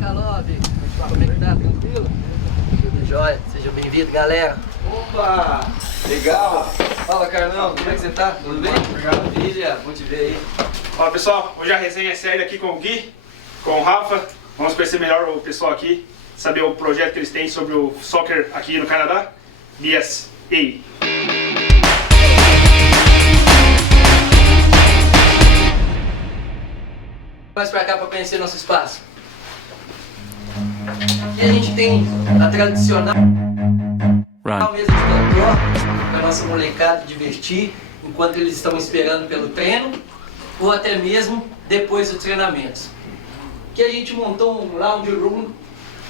Calove, como é que tá? Tranquilo? Tudo jóia? Seja bem-vindo, galera. Opa! Legal! Fala, Carlão, como é que você tá? Tudo bem? Obrigado. Maravilha, bom te ver aí. Fala pessoal, hoje a resenha é séria aqui com o Gui, com o Rafa. Vamos conhecer melhor o pessoal aqui, saber o projeto que eles têm sobre o soccer aqui no Canadá. BSA. Mais pra cá para conhecer nosso espaço. Aqui a gente tem a tradicional mesa de totó para a nossa molecada divertir enquanto eles estão esperando pelo treino ou até mesmo depois dos treinamentos. Aqui a gente montou um lounge room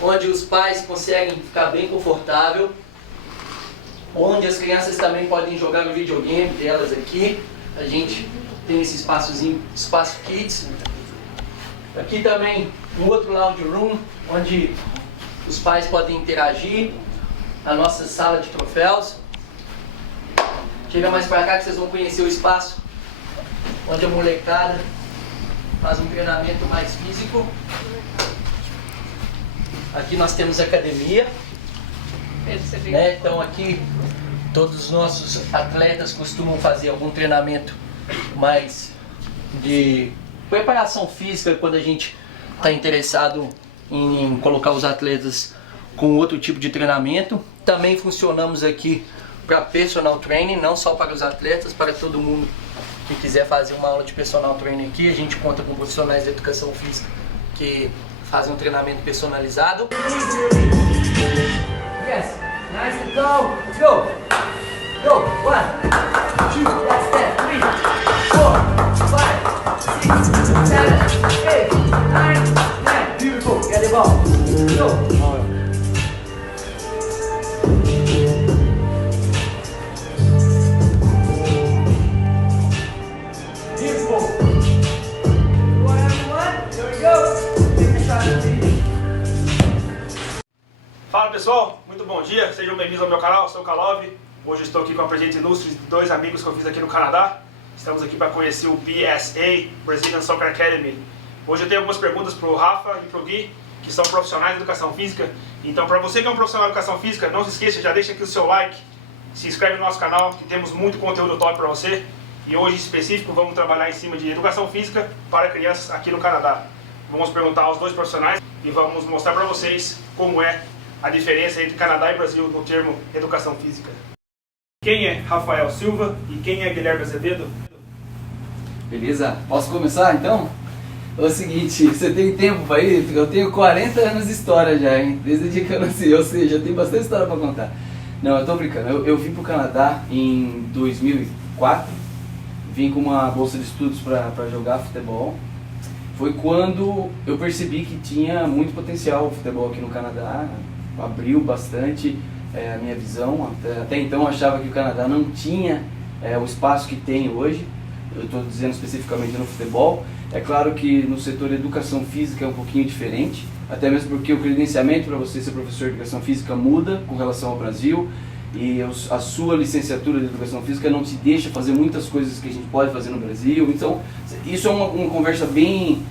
onde os pais conseguem ficar bem confortável, onde as crianças também podem jogar o videogame delas aqui. A gente tem esse espaçozinho, espaço kids. Aqui também um outro lounge room, onde os pais podem interagir. A nossa sala de troféus. Chega mais pra cá que vocês vão conhecer o espaço onde a molecada faz um treinamento mais físico. Aqui nós temos academia, né? Então aqui todos os nossos atletas costumam fazer algum treinamento mais de preparação física quando a gente está interessado em colocar os atletas com outro tipo de treinamento. Também funcionamos aqui para personal training, não só para os atletas, para todo mundo que quiser fazer uma aula de personal training aqui. A gente conta com profissionais de educação física que fazem um treinamento personalizado. Yes, nice, go, go, go, 1, 2, that's that, 3, 4, 5, 6, 7, 8, 9, 10, beautiful, get the ball, go. Fala pessoal, muito bom dia, sejam bem-vindos ao meu canal, eu sou o Calove. Hoje estou aqui com a presença ilustre de dois amigos que eu fiz aqui no Canadá. Estamos aqui para conhecer o BSA, Brazilian Soccer Academy. Hoje eu tenho algumas perguntas para o Rafa e para o Gui, que são profissionais de educação física. Então, para você que é um profissional de educação física, não se esqueça, já deixa aqui o seu like, se inscreve no nosso canal, que temos muito conteúdo top para você. E hoje, em específico, vamos trabalhar em cima de educação física para crianças aqui no Canadá. Vamos perguntar aos dois profissionais e vamos mostrar para vocês como é a diferença entre Canadá e Brasil no termo educação física. Quem é Rafael Silva e quem é Guilherme Azevedo? Beleza? Posso começar então? É o seguinte, você tem tempo para ir? Eu tenho 40 anos de história já, hein? Desde o dia que eu nasci, ou seja, tem bastante história para contar. Não, eu tô brincando. Eu vim pro Canadá em 2004, vim com uma bolsa de estudos para jogar futebol. Foi quando eu percebi que tinha muito potencial o futebol aqui no Canadá, abriu bastante a minha visão. Até então eu achava que o Canadá não tinha o espaço que tem hoje. Eu estou dizendo especificamente no futebol. É claro que no setor de educação física é um pouquinho diferente, até mesmo porque o credenciamento para você ser professor de educação física muda com relação ao Brasil, e a sua licenciatura de educação física não te deixa fazer muitas coisas que a gente pode fazer no Brasil. Então isso é uma conversa bem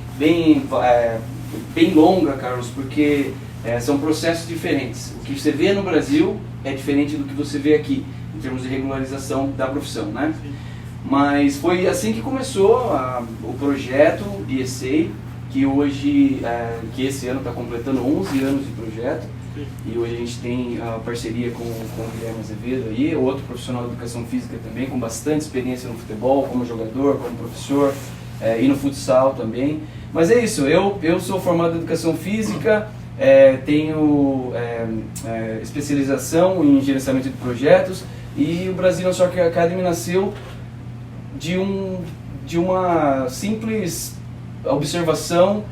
longa, Carlos, porque são processos diferentes. O que você vê no Brasil é diferente do que você vê aqui, em termos de regularização da profissão, né? Sim. Mas foi assim que começou o projeto BSA, que hoje, que esse ano está completando 11 anos de projeto. Sim. E hoje a gente tem a parceria com o Guilherme Azevedo, aí, outro profissional de educação física também, com bastante experiência no futebol, como jogador, como professor, e no futsal também. Mas é isso, eu sou formado em educação física, tenho especialização em gerenciamento de projetos, e o Brazilian Soccer Academy nasceu de uma simples observação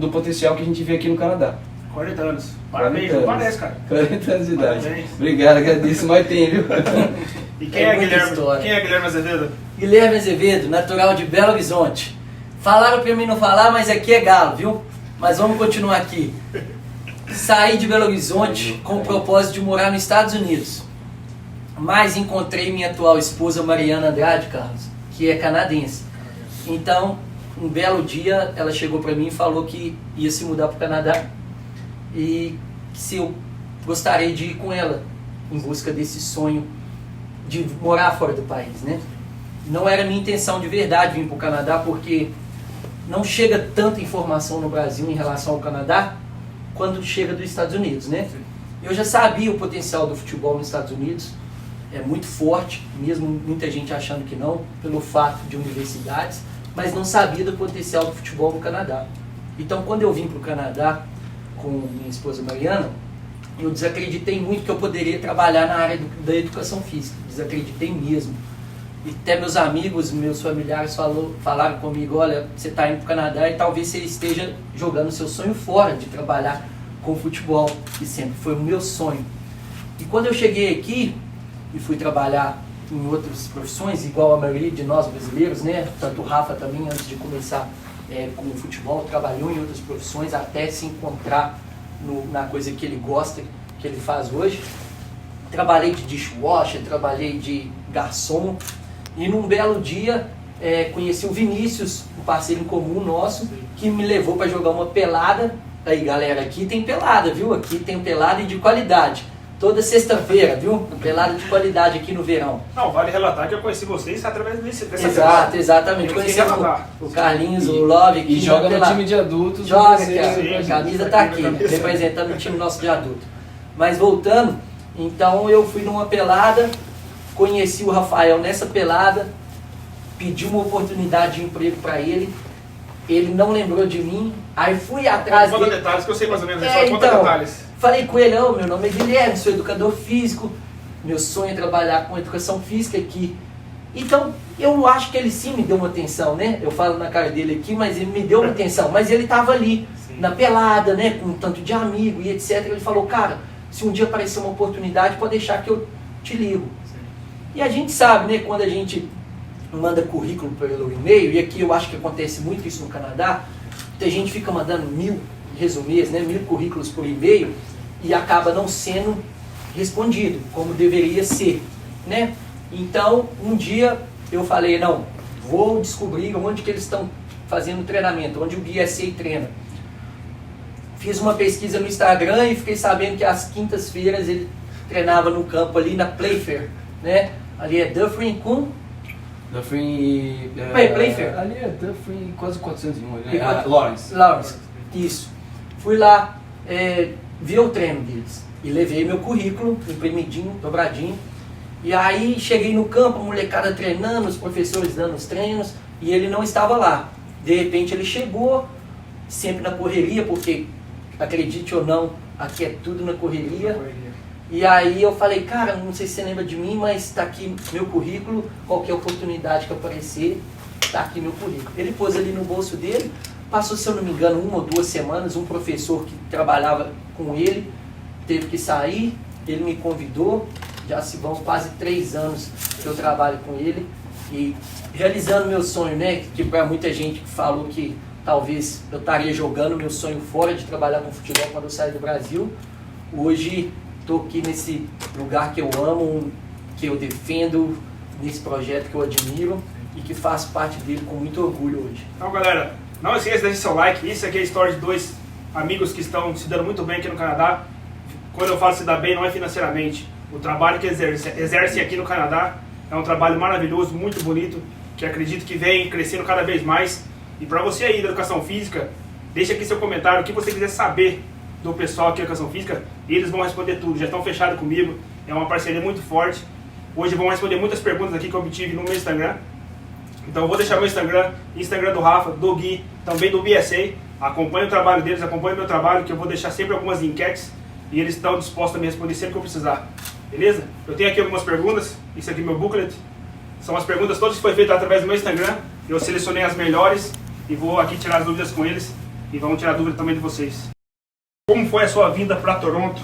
do potencial que a gente vê aqui no Canadá. 40 anos. Parabéns, não parece, cara. 40 anos de idade. Parabéns. Obrigado, agradeço, mas tem, viu? E quem é Guilherme? Quem é Guilherme Azevedo? Guilherme Azevedo, natural de Belo Horizonte. Falaram pra mim não falar, mas aqui é galo, viu? Mas vamos continuar aqui. Saí de Belo Horizonte com o propósito de morar nos Estados Unidos. Mas encontrei minha atual esposa, Mariana Andrade, Carlos, que é canadense. Então, um belo dia, ela chegou pra mim e falou que ia se mudar pro Canadá e se eu gostaria de ir com ela em busca desse sonho de morar fora do país, né? Não era minha intenção de verdade vir para o Canadá, porque não chega tanta informação no Brasil em relação ao Canadá quando chega dos Estados Unidos, né? Eu já sabia o potencial do futebol nos Estados Unidos, é muito forte, mesmo muita gente achando que não, pelo fato de universidades, mas não sabia do potencial do futebol no Canadá. Então, quando eu vim para o Canadá com minha esposa Mariana, eu desacreditei muito que eu poderia trabalhar na área da educação física, desacreditei mesmo. E até meus amigos, meus familiares falaram comigo, olha, você está indo para o Canadá e talvez você esteja jogando seu sonho fora de trabalhar com futebol, que sempre foi o meu sonho. E quando eu cheguei aqui e fui trabalhar em outras profissões, igual a maioria de nós brasileiros, né? Tanto o Rafa também, antes de começar com o futebol, trabalhou em outras profissões até se encontrar na coisa que ele gosta, que ele faz hoje. Trabalhei de dishwasher, trabalhei de garçom, e num belo dia conheci o Vinícius, um parceiro em comum nosso, que me levou para jogar uma pelada. Aí galera, aqui tem pelada, viu? Aqui tem pelada e de qualidade. Toda sexta-feira, viu? Pelada de qualidade aqui no verão. Não, vale relatar que eu conheci vocês através dessa Exato, exatamente. Conheci o Carlinhos, o Love aqui. E joga no time de adultos. Joga, a camisa tá aqui, representando o time nosso de adulto. Mas voltando, então eu fui numa pelada, conheci o Rafael nessa pelada, pedi uma oportunidade de emprego para ele. Ele não lembrou de mim, aí fui atrás dele. Conta detalhes que eu sei mais ou menos, só conta detalhes. Falei com ele, meu nome é Guilherme, sou educador físico, meu sonho é trabalhar com educação física aqui. Então, eu acho que ele sim me deu uma atenção, né? Eu falo na cara dele aqui, mas ele me deu uma atenção. Mas ele estava ali, na pelada, né? Com um tanto de amigo e etc. Ele falou, cara, se um dia aparecer uma oportunidade, pode deixar que eu te ligo. Sim. E a gente sabe, né? Quando a gente manda currículo pelo e-mail, e aqui eu acho que acontece muito isso no Canadá, a gente fica mandando 1000 resumês, né? 1000 currículos por e-mail, e acaba não sendo respondido como deveria ser, né? Então, um dia eu falei, não, vou descobrir onde que eles estão fazendo treinamento, onde o BSA treina. Fiz uma pesquisa no Instagram e fiquei sabendo que às quintas-feiras ele treinava no campo ali na Playfair, né? Ali é Dufferin com... Dufferin e... Playfair. Ali é Dufferin quase 401, né? Lawrence. Lawrence, isso. Fui lá ver o treino deles e levei meu currículo, imprimidinho, dobradinho. E aí cheguei no campo, a molecada treinando, os professores dando os treinos, e ele não estava lá. De repente ele chegou, sempre na correria, porque, acredite ou não, aqui é tudo na correria. E aí eu falei, cara, não sei se você lembra de mim, mas está aqui meu currículo, qualquer oportunidade que aparecer, está aqui meu currículo. Ele pôs ali no bolso dele, passou, se eu não me engano, 1 ou 2 semanas, um professor que trabalhava com ele teve que sair, ele me convidou, já se vão quase 3 anos que eu trabalho com ele, e realizando meu sonho, né, que para muita gente falou que talvez eu estaria jogando meu sonho fora de trabalhar com futebol quando eu sair do Brasil. Hoje estou aqui nesse lugar que eu amo, que eu defendo, nesse projeto que eu admiro e que faço parte dele com muito orgulho hoje. Então, galera, não esqueça de deixar seu like. Isso aqui é a história de 2 amigos que estão se dando muito bem aqui no Canadá. Quando eu falo se dar bem, não é financeiramente. O trabalho que exercem aqui no Canadá é um trabalho maravilhoso, muito bonito, que acredito que vem crescendo cada vez mais. E para você aí da educação física, deixa aqui seu comentário, o que você quiser saber do pessoal aqui da educação física, e eles vão responder tudo. Já estão fechados comigo, é uma parceria muito forte. Hoje vão responder muitas perguntas aqui que eu obtive no meu Instagram. Então eu vou deixar meu Instagram do Rafa, do Gui, também do BSA. Acompanhe o trabalho deles, acompanhe o meu trabalho, que eu vou deixar sempre algumas enquetes e eles estão dispostos a me responder sempre que eu precisar. Beleza? Eu tenho aqui algumas perguntas, isso aqui é meu booklet. São as perguntas todas que foi feita através do meu Instagram. Eu selecionei as melhores e vou aqui tirar as dúvidas com eles e vamos tirar dúvida também de vocês. Como foi a sua vinda para Toronto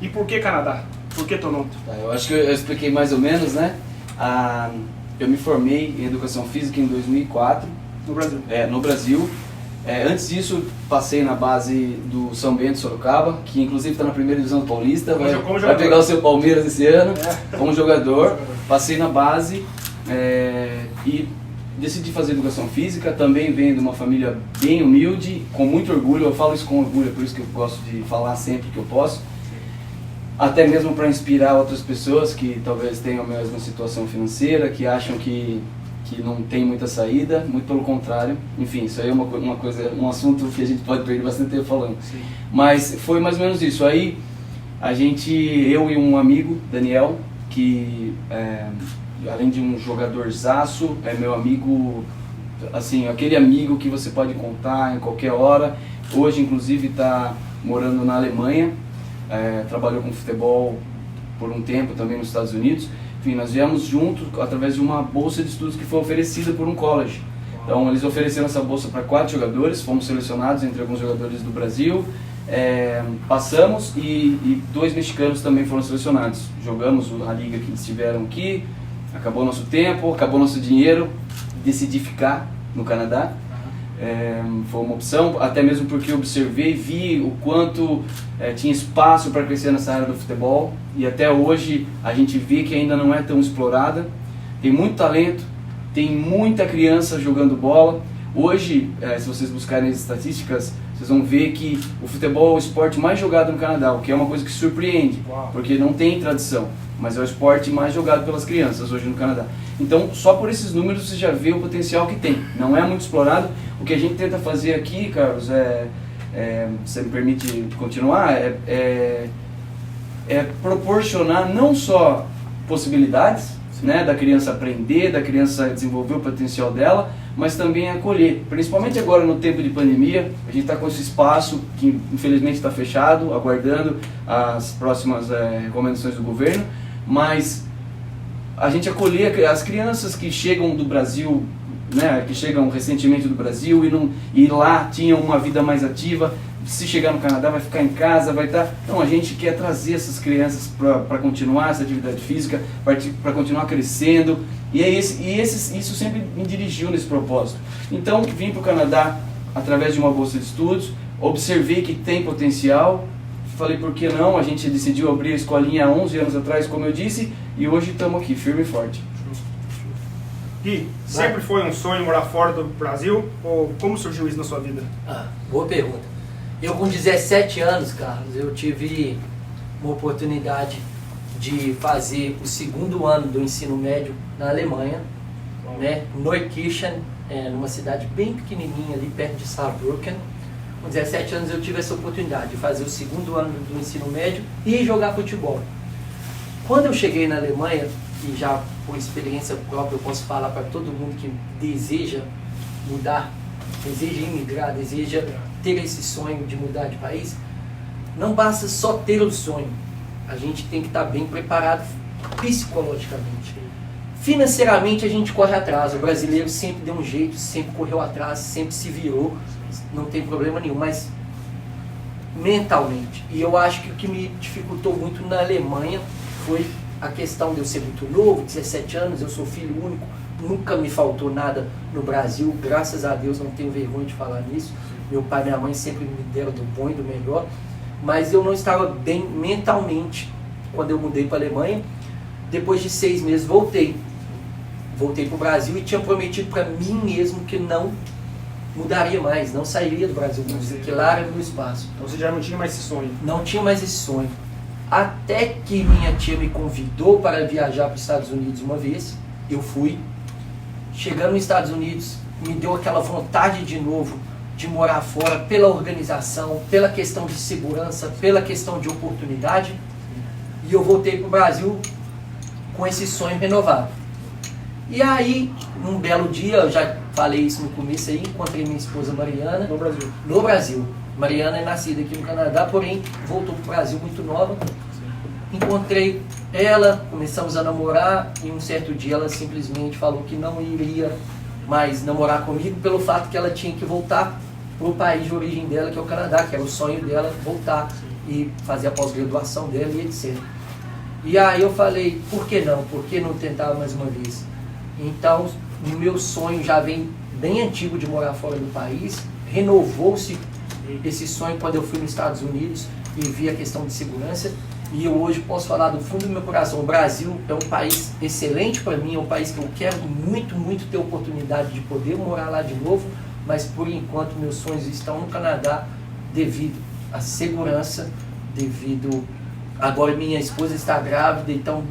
e por que Canadá? Por que Toronto? Eu acho que eu expliquei mais ou menos, né? Eu me formei em Educação Física em 2004. No Brasil? No Brasil. Antes disso, passei na base do São Bento, Sorocaba, que inclusive está na primeira divisão do Paulista. Vai pegar o seu Palmeiras esse ano, como jogador. Passei na base e decidi fazer educação física, também venho de uma família bem humilde, com muito orgulho, eu falo isso com orgulho, é por isso que eu gosto de falar sempre que eu posso, até mesmo para inspirar outras pessoas que talvez tenham a mesma situação financeira, que acham que não tem muita saída, muito pelo contrário. Enfim, isso aí é uma coisa, um assunto que a gente pode perder bastante tempo falando. Sim. Mas foi mais ou menos isso. Aí eu e um amigo, Daniel, que além de um jogadorzaço, é meu amigo, assim, aquele amigo que você pode contar em qualquer hora. Hoje, inclusive, está morando na Alemanha, trabalhou com futebol por um tempo também nos Estados Unidos. Enfim, nós viemos juntos através de uma bolsa de estudos que foi oferecida por um college. Então, eles ofereceram essa bolsa para 4 jogadores, fomos selecionados entre alguns jogadores do Brasil, passamos e 2 mexicanos também foram selecionados. Jogamos a liga que eles tiveram aqui, acabou nosso tempo, acabou nosso dinheiro, decidi ficar no Canadá. Foi uma opção, até mesmo porque observei, vi o quanto tinha espaço para crescer nessa área do futebol, e até hoje a gente vê que ainda não é tão explorada. Tem muito talento, tem muita criança jogando bola. Hoje, se vocês buscarem as estatísticas, vocês vão ver que o futebol é o esporte mais jogado no Canadá, o que é uma coisa que surpreende, porque não tem tradição, mas é o esporte mais jogado pelas crianças hoje no Canadá. Então, só por esses números você já vê o potencial que tem. Não é muito explorado. O que a gente tenta fazer aqui, Carlos, você me permite continuar, é proporcionar não só possibilidades, né, da criança aprender, da criança desenvolver o potencial dela, mas também acolher. Principalmente agora no tempo de pandemia, a gente está com esse espaço que infelizmente está fechado, aguardando as próximas recomendações do governo, mas a gente acolher as crianças que chegam do Brasil, né, que chegam recentemente do Brasil e lá tinham uma vida mais ativa. Se chegar no Canadá vai ficar em casa, vai estar... Então a gente quer trazer essas crianças para continuar essa atividade física, para continuar crescendo, e isso sempre me dirigiu nesse propósito. Então vim para o Canadá através de uma bolsa de estudos, observei que tem potencial, falei por que não, a gente decidiu abrir a escolinha há 11 anos atrás, como eu disse, e hoje estamos aqui, firme e forte. Gui, sempre foi um sonho morar fora do Brasil, ou como surgiu isso na sua vida? Boa pergunta. Eu com 17 anos, Carlos, eu tive uma oportunidade de fazer o 2º ano do ensino médio na Alemanha, né, Neukirchen, numa cidade bem pequenininha ali perto de Saarbrücken. Com 17 anos eu tive essa oportunidade de fazer o 2º ano do ensino médio e jogar futebol. Quando eu cheguei na Alemanha, e já por experiência própria eu posso falar para todo mundo que deseja mudar, deseja imigrar, deseja ter esse sonho de mudar de país, não basta só ter o sonho, a gente tem que estar bem preparado psicologicamente. Financeiramente a gente corre atrás, o brasileiro sempre deu um jeito, sempre correu atrás, sempre se virou, não tem problema nenhum, mas mentalmente, e eu acho que o que me dificultou muito na Alemanha foi a questão de eu ser muito novo, 17 anos, eu sou filho único, nunca me faltou nada no Brasil, graças a Deus, não tenho vergonha de falar nisso. Meu pai e minha mãe sempre me deram do bom e do melhor, mas eu não estava bem mentalmente quando eu mudei para a Alemanha. Depois de 6 meses voltei para o Brasil e tinha prometido para mim mesmo que não mudaria mais, não sairia do Brasil, que lá era meu espaço. Então você já não tinha mais esse sonho? Não tinha mais esse sonho. Até que minha tia me convidou para viajar para os Estados Unidos uma vez, eu fui. Chegando nos Estados Unidos, me deu aquela vontade de novo de morar fora, pela organização, pela questão de segurança, pela questão de oportunidade. E eu voltei para o Brasil com esse sonho renovado. E aí, num belo dia, eu já falei isso no começo aí, encontrei minha esposa Mariana. No Brasil? No Brasil. Mariana é nascida aqui no Canadá, porém voltou para o Brasil muito nova. Encontrei ela, começamos a namorar e um certo dia ela simplesmente falou que não iria mais namorar comigo pelo fato que ela tinha que voltar para o país de origem dela, que é o Canadá, que era o sonho dela voltar e fazer a pós-graduação dela e etc. E aí eu falei, por que não? Por que não tentar mais uma vez? Então, o meu sonho já vem bem antigo de morar fora do país, renovou-se esse sonho quando eu fui nos Estados Unidos e vi a questão de segurança. E eu hoje posso falar do fundo do meu coração, o Brasil é um país excelente para mim, é um país que eu quero muito, muito ter oportunidade de poder morar lá de novo, mas por enquanto meus sonhos estão no Canadá devido à segurança, devido... Agora minha esposa está grávida, então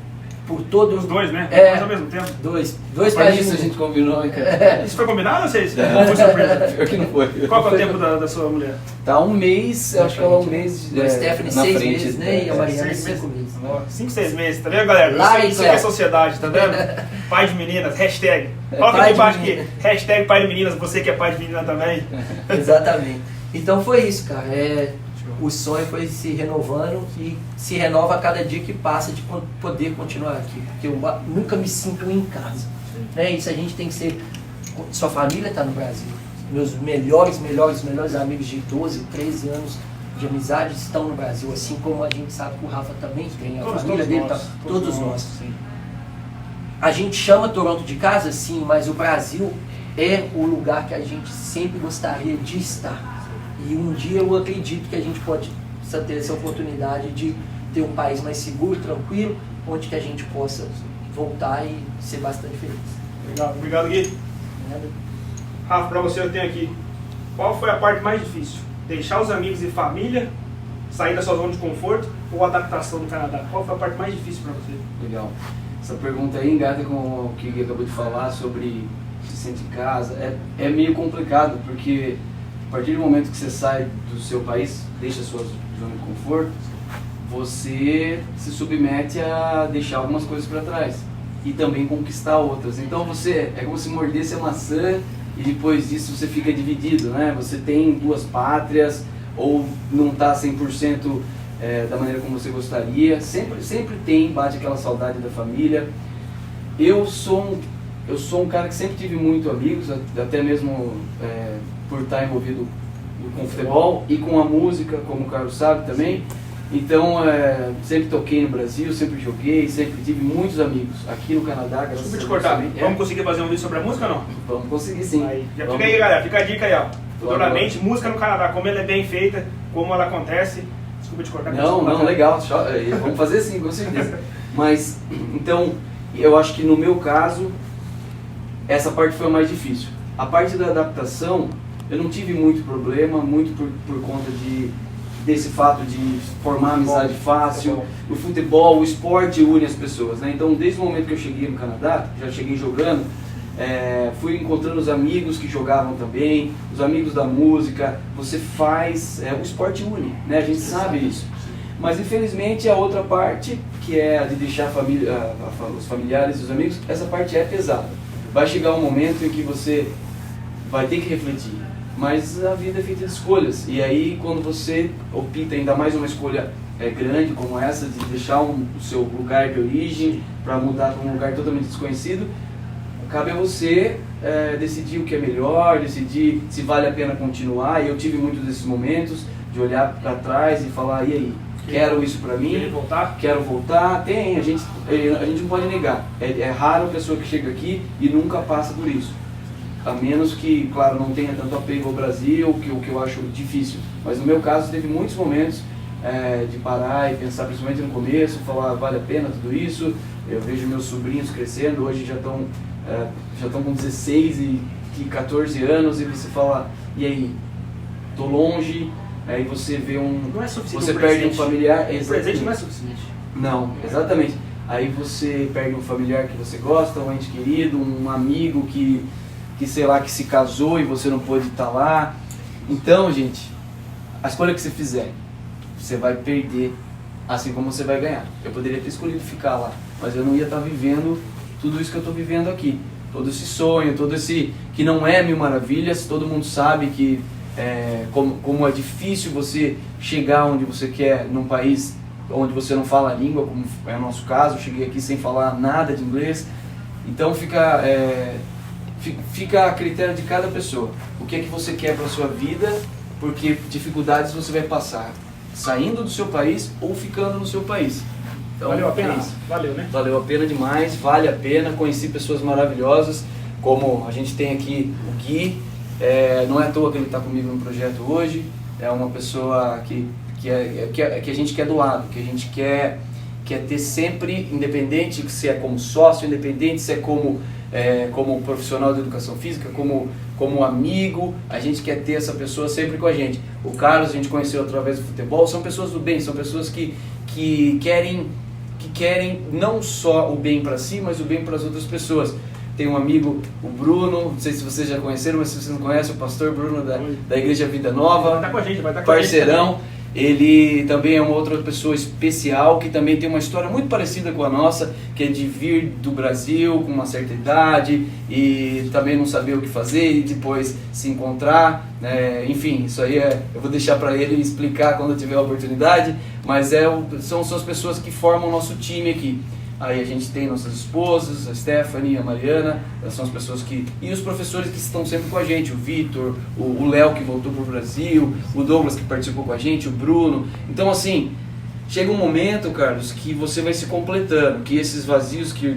por todo... Os dois, né? É, Dois ao mesmo tempo. Dois Mas países. isso a gente combinou, hein, cara? Isso foi combinado ou vocês? Foi surpresa? Pior que não foi. Qual que é o tempo da sua mulher? Tá um mês, eu acho que ela é um mês A Stephanie na 6 frente, meses, né? E a Mariana 6 meses. 5 meses. 5, 6 meses, tá vendo, galera? Lá Isso em que é Cléo. sociedade, tá vendo? Pai de meninas, hashtag. Coloca pai aqui de embaixo menina. aqui, hashtag pai de meninas, você que é pai de menina também. Exatamente. Então foi isso, cara. O sonho foi se renovando e se renova a cada dia que passa de poder continuar aqui. Porque eu nunca me sinto em casa. Né? Isso a gente tem que ser... Sua família está no Brasil. Meus melhores amigos de 12, 13 anos de amizade estão no Brasil. Assim como a gente sabe que o Rafa também tem. A família dele está... Todos nós. Sim. A gente chama Toronto de casa, sim, mas o Brasil é o lugar que a gente sempre gostaria de estar. E um dia eu acredito que a gente pode ter essa oportunidade de ter um país mais seguro, tranquilo, onde que a gente possa voltar e ser bastante feliz. Legal, obrigado, Gui. Rafa, pra você eu tenho aqui, qual foi a parte mais difícil? Deixar os amigos e família, sair da sua zona de conforto ou a adaptação no Canadá? Qual foi a parte mais difícil pra você? Legal. Essa pergunta aí engata com o que o Gui acabou de falar sobre se sente em casa. É meio complicado, porque a partir do momento que você sai do seu país, deixa a sua zona de conforto, você se submete a deixar algumas coisas para trás e também conquistar outras. Então você é como se mordesse a maçã e depois disso você fica dividido, né? Você tem duas pátrias ou não está 100% da maneira como você gostaria. Sempre tem, bate aquela saudade da família. Eu sou um cara que sempre tive muito amigos, até mesmo por estar envolvido com futebol e com a música, como o Carlos sabe também. Então, sempre toquei no Brasil, sempre joguei, sempre tive muitos amigos. Aqui no Canadá, graças Desculpa te a Deus cortar, também. vamos conseguir fazer um vídeo sobre a música ou não? Vamos conseguir sim. Aí, já Vamos. fica aí, galera, fica a dica aí, ó. Vamos. Futuramente, música no Canadá, como ela é bem feita, como ela acontece. Desculpa te cortar. Não, legal, vamos fazer sim, com certeza. Mas, então, eu acho que no meu caso, essa parte foi a mais difícil. A parte da adaptação, eu não tive muito problema, muito por conta desse fato de formar amizade fácil. O futebol, o esporte une as pessoas, né? Então, desde o momento que eu cheguei no Canadá, já cheguei jogando, fui encontrando os amigos que jogavam também, os amigos da música. Você faz, o esporte une, né? A gente sabe isso. Mas infelizmente a outra parte, que é a de deixar a família, os familiares e os amigos, essa parte é pesada. Vai chegar um momento em que você vai ter que refletir, mas a vida é feita de escolhas. E aí quando você opta ainda mais uma escolha grande como essa, de deixar o seu lugar de origem para mudar para um lugar totalmente desconhecido, cabe a você decidir o que é melhor, decidir se vale a pena continuar. E eu tive muitos desses momentos de olhar para trás e falar, e aí? Quero isso pra mim, quero voltar. A gente não pode negar. É raro a pessoa que chega aqui e nunca passa por isso. A menos que, claro, não tenha tanto apego ao Brasil, o que eu acho difícil. Mas no meu caso teve muitos momentos de parar e pensar, principalmente no começo, falar, vale a pena tudo isso. Eu vejo meus sobrinhos crescendo, hoje já estão com 16 e 14 anos, e você fala, e aí? Tô longe. Aí você vê Não é suficiente você um perde presente. um familiar. O presente não é suficiente. Não, exatamente. Aí você perde um familiar que você gosta, um ente querido, um amigo que sei lá, que se casou e você não pôde estar lá. Então, gente, a escolha que você fizer, você vai perder, assim como você vai ganhar. Eu poderia ter escolhido ficar lá, mas eu não ia estar vivendo tudo isso que eu estou vivendo aqui. Todo esse sonho, todo esse... que não é mil maravilhas, todo mundo sabe que como é difícil você chegar onde você quer num país onde você não fala a língua, como é o nosso caso. Eu cheguei aqui sem falar nada de inglês. Então fica a critério de cada pessoa. O que é que você quer para a sua vida, porque dificuldades você vai passar saindo do seu país ou ficando no seu país. Então, valeu a pena? Valeu, né? Valeu a pena demais, vale a pena. Conheci pessoas maravilhosas, como a gente tem aqui o Gui. Não é à toa que ele está comigo no projeto hoje. É uma pessoa que que a gente quer do lado, que a gente quer ter sempre, independente se é como sócio, independente se é como profissional de educação física, como amigo, a gente quer ter essa pessoa sempre com a gente. O Carlos a gente conheceu através do futebol, são pessoas do bem, são pessoas que querem não só o bem para si, mas o bem para as outras pessoas. Tem um amigo, o Bruno, não sei se vocês já conheceram, mas se vocês não conhecem, o pastor Bruno da Igreja Vida Nova, vai estar com a gente, parceirão. Ele também é uma outra pessoa especial, que também tem uma história muito parecida com a nossa, que é de vir do Brasil com uma certa idade e também não saber o que fazer e depois se encontrar. Enfim, isso aí eu vou deixar para ele explicar quando eu tiver a oportunidade, mas são as pessoas que formam o nosso time aqui. Aí a gente tem nossas esposas, a Stephanie, a Mariana, são as pessoas e os professores que estão sempre com a gente, o Vitor, o Léo que voltou para o Brasil, o Douglas que participou com a gente, o Bruno. Então assim, chega um momento, Carlos, que você vai se completando, que esses vazios que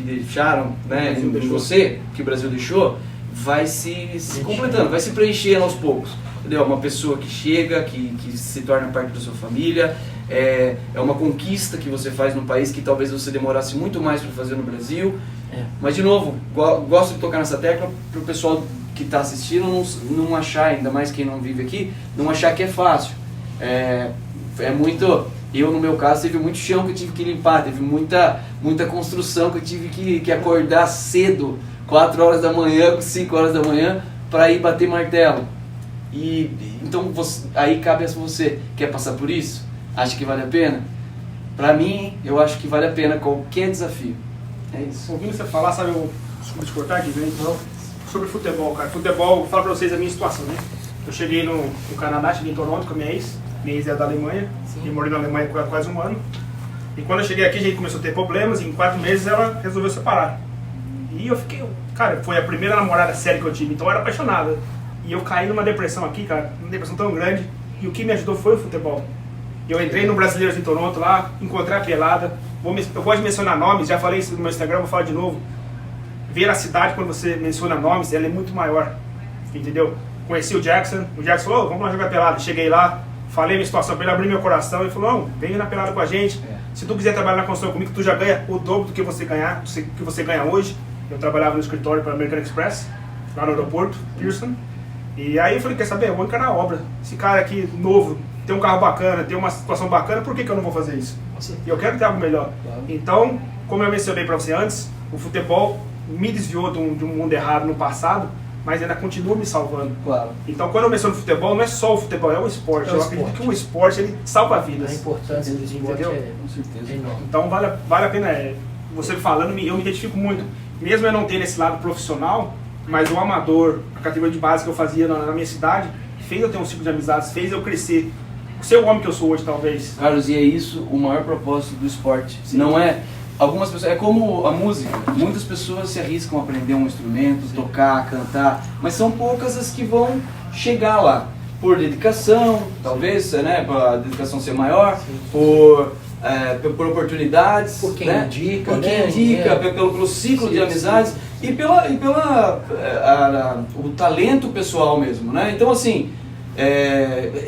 deixaram, né, em você, que o Brasil deixou, vai se completando, vai se preenchendo aos poucos. Entendeu? Uma pessoa que chega, que se torna parte da sua família, é uma conquista que você faz no país que talvez você demorasse muito mais para fazer no Brasil. Mas de novo, gosto de tocar nessa tecla para o pessoal que está assistindo não achar, ainda mais quem não vive aqui, não achar que é fácil. Eu no meu caso teve muito chão que eu tive que limpar, teve muita construção que eu tive que acordar cedo, 4 horas da manhã, 5 horas da manhã, para ir bater martelo. Então aí cabe a você, quer passar por isso? Acha que vale a pena? Pra mim, eu acho que vale a pena qualquer desafio. É isso. Ouvindo você falar, sabe, desculpa te cortar aqui, né? Então, sobre futebol, cara. Futebol, vou falar pra vocês a minha situação, né? Eu cheguei no Canadá, cheguei em Toronto com a minha ex é da Alemanha, e morei na Alemanha por quase um ano. E quando eu cheguei aqui, a gente começou a ter problemas, e em 4 meses ela resolveu separar. E eu fiquei, cara, foi a primeira namorada séria que eu tive, então eu era apaixonada. E eu caí numa depressão aqui, cara, uma depressão tão grande, e o que me ajudou foi o futebol. Eu entrei no Brasileiros em Toronto lá, encontrei a pelada. Eu gosto de mencionar nomes, já falei isso no meu Instagram, vou falar de novo. Ver a cidade, quando você menciona nomes, ela é muito maior, entendeu? Conheci o Jackson falou, vamos lá jogar pelada. Cheguei lá, falei minha situação pra ele, abri meu coração e falou, não, vem na pelada com a gente. Se tu quiser trabalhar na construção comigo, tu já ganha o dobro do que você ganha hoje. Eu trabalhava no escritório para American Express, lá no aeroporto, Pearson. E aí eu falei, quer saber, eu vou encarar a obra. Esse cara aqui, novo, tem um carro bacana, tem uma situação bacana, por que eu não vou fazer isso? E eu quero ter algo melhor. Claro. Então, como eu mencionei para você antes, o futebol me desviou de um mundo errado no passado, mas ainda continua me salvando. Claro. Então, quando eu menciono futebol, não é só o futebol, é o esporte. Eu acredito que o esporte, ele salva vidas. A importância do esporte com certeza. Então, vale a pena, você falando, eu me identifico muito. Mesmo eu não tendo esse lado profissional, mas o amador, a categoria de base que eu fazia na minha cidade, fez eu ter um ciclo de amizades, fez eu crescer, ser o homem que eu sou hoje, talvez. Carlos, e é isso o maior propósito do esporte. Sim. Não é... Algumas pessoas... É como a música. Muitas pessoas se arriscam a aprender um instrumento, sim, tocar, cantar, mas são poucas as que vão chegar lá. Por dedicação, talvez, né? Para a dedicação ser maior, por oportunidades, por quem né? indica, pelo ciclo de amizades e o talento pessoal mesmo, né? Então assim,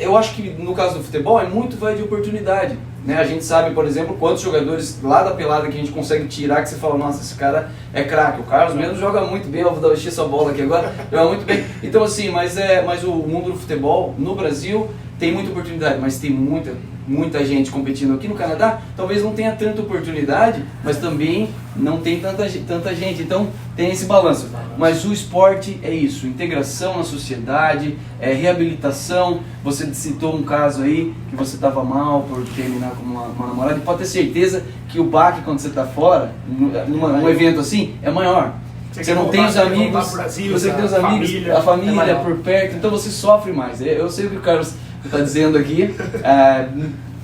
eu acho que no caso do futebol muito vai de oportunidade, né? A gente sabe, por exemplo, quantos jogadores lá da pelada que a gente consegue tirar que você fala, nossa, esse cara é craque. O Carlos mesmo joga muito bem, eu vou encher essa bola aqui agora, joga muito bem. Então assim, mas o mundo do futebol no Brasil tem muita oportunidade, mas tem muita gente competindo aqui no Canadá, talvez não tenha tanta oportunidade, mas também não tem tanta gente, então tem esse balanço. Mas o esporte é isso, integração na sociedade, reabilitação. Você citou um caso aí que você estava mal por terminar com uma namorada, e pode ter certeza que o baque quando você está fora, num evento assim, é maior. Você não tem os amigos, você tem os amigos, a família por perto, então você sofre mais. Eu sei o que o Carlos está dizendo aqui,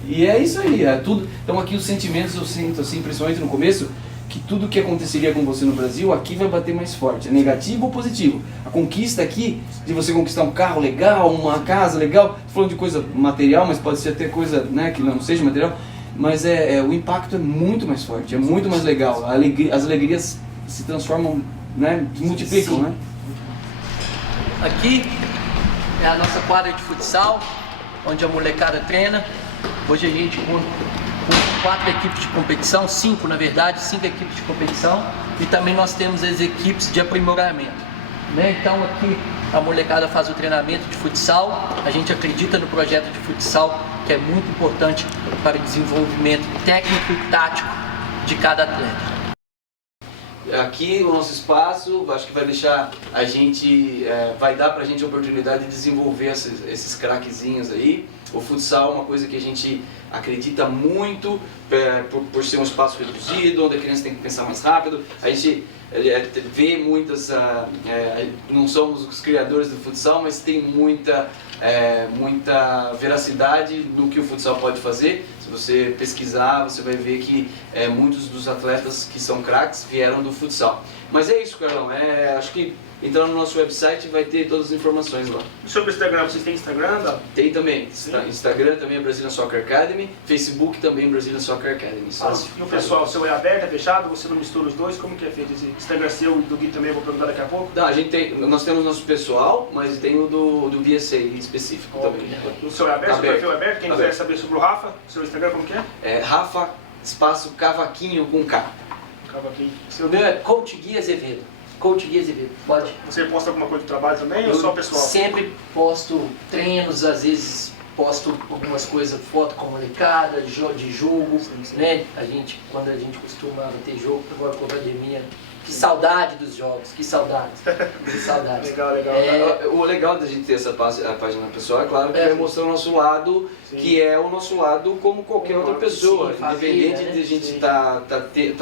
e é isso aí, tudo. Então aqui os sentimentos eu sinto assim, principalmente no começo, que tudo que aconteceria com você no Brasil, aqui vai bater mais forte, é negativo ou positivo. A conquista aqui, de você conquistar um carro legal, uma casa legal, tô falando de coisa material, mas pode ser até coisa, né, que não seja material, mas o impacto é muito mais forte, é muito mais legal, as alegrias se transformam, né, multiplicam, sim, né? Aqui é a nossa quadra de futsal, onde a molecada treina. Hoje a gente com 4 equipes de competição, 5 na verdade, 5 equipes de competição, e também nós temos as equipes de aprimoramento, né? Então aqui a molecada faz o treinamento de futsal, a gente acredita no projeto de futsal, que é muito importante para o desenvolvimento técnico e tático de cada atleta. Aqui o nosso espaço, acho que vai deixar a gente, vai dar pra gente a oportunidade de desenvolver esses craquezinhos aí. O futsal é uma coisa que a gente acredita muito, por ser um espaço reduzido, onde a criança tem que pensar mais rápido. A gente vê muitas, não somos os criadores do futsal, mas tem muita veracidade no que o futsal pode fazer. Se você pesquisar, você vai ver que muitos dos atletas que são craques vieram do futsal. Mas é isso, Carlão. Acho que entrando no nosso website vai ter todas as informações lá. E sobre o Instagram, vocês têm Instagram? Não? Tem também. Instagram também é Brazilian Soccer Academy, Facebook também é Brazilian Soccer Academy. E o pessoal, o seu é aberto, é fechado? Você não mistura os dois? Como que é feito esse Instagram seu e do Gui também? Eu vou perguntar daqui a pouco. Não, nós temos o nosso pessoal, mas tem o do BSA específico também. O seu é aberto, o perfil é aberto? Quem quiser saber sobre o Rafa, o seu Instagram como que é? É Rafa, espaço Cavaquinho com K. Cavaquinho. O meu é Coach Gui Azevedo. Coach Gui Azevedo, pode? Você posta alguma coisa de trabalho também ou só pessoal? Sempre posto treinos, às vezes posto algumas coisas, foto com molecada, de jogo, sim. Né? Quando a gente costumava ter jogo, agora com a pandemia, que saudade dos jogos, que saudade. Que saudade. Legal, legal. O legal da gente ter essa página pessoal, é claro, que vai mostrar o nosso lado, sim, que é o nosso lado como qualquer outra pessoa. Sim, independente de a gente tá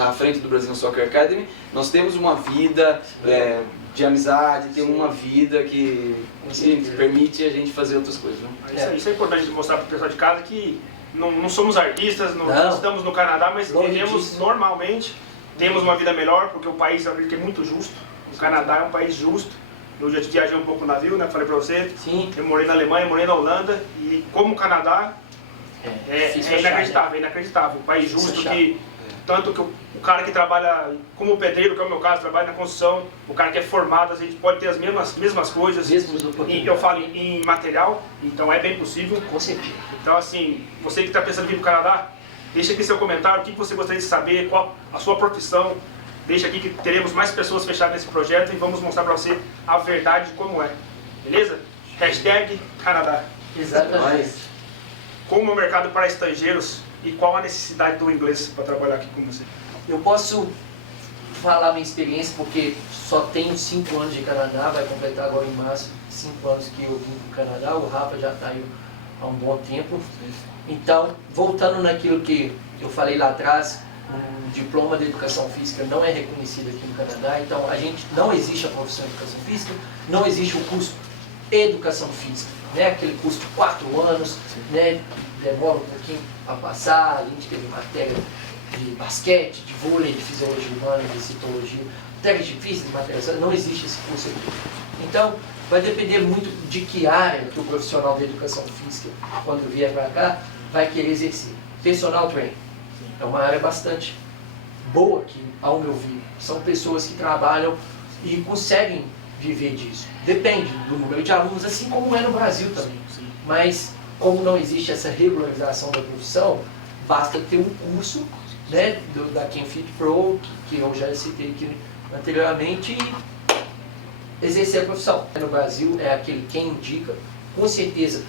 à frente do Brazilian Soccer Academy, nós temos uma vida de amizade, temos uma vida que permite a gente fazer outras coisas. Né? Isso é importante mostrar para o pessoal de casa que não somos artistas, não estamos no Canadá, mas vivemos normalmente. Temos uma vida melhor, porque o país eu acredito que é muito justo. O Canadá é um país justo. Eu já viajei um pouco no navio, né? Falei pra você. Sim. Eu morei na Alemanha, morei na Holanda. E como o Canadá é inacreditável, é inacreditável. Um país justo que... Tanto que o cara que trabalha como pedreiro, que é o meu caso, trabalha na construção, o cara que é formado, a gente pode ter as mesmas coisas. E eu falo em material, então é bem possível. Com certeza. Então assim, você que está pensando em vir pro Canadá, deixa aqui seu comentário, o que você gostaria de saber, qual a sua profissão. Deixa aqui que teremos mais pessoas fechadas nesse projeto e vamos mostrar para você a verdade de como é. Beleza? Hashtag Canadá. Exatamente. Como é o mercado para estrangeiros e qual a necessidade do inglês para trabalhar aqui com você? Eu posso falar minha experiência porque só tenho 5 anos de Canadá, vai completar agora em março 5 anos que eu vim para o Canadá. O Rafa já está aí há um bom tempo. Então, voltando naquilo que eu falei lá atrás, um diploma de educação física não é reconhecido aqui no Canadá, então não existe a profissão de educação física, não existe o curso educação física, né? Aquele curso de 4 anos, né? Demora um pouquinho para passar, a gente teve matéria de basquete, de vôlei, de fisiologia humana, de citologia, matéria de física, de matéria, não existe esse curso aqui. Então, vai depender muito de que área que o profissional de educação física, quando vier para cá, vai querer exercer. Personal training é uma área bastante boa aqui, ao meu ver. São pessoas que trabalham e conseguem viver disso. Depende do número de alunos, assim como é no Brasil também. Mas, como não existe essa regularização da profissão, basta ter um curso, né, da Kenfit Pro, que eu já citei aqui anteriormente, e exercer a profissão. No Brasil é aquele quem indica, com certeza,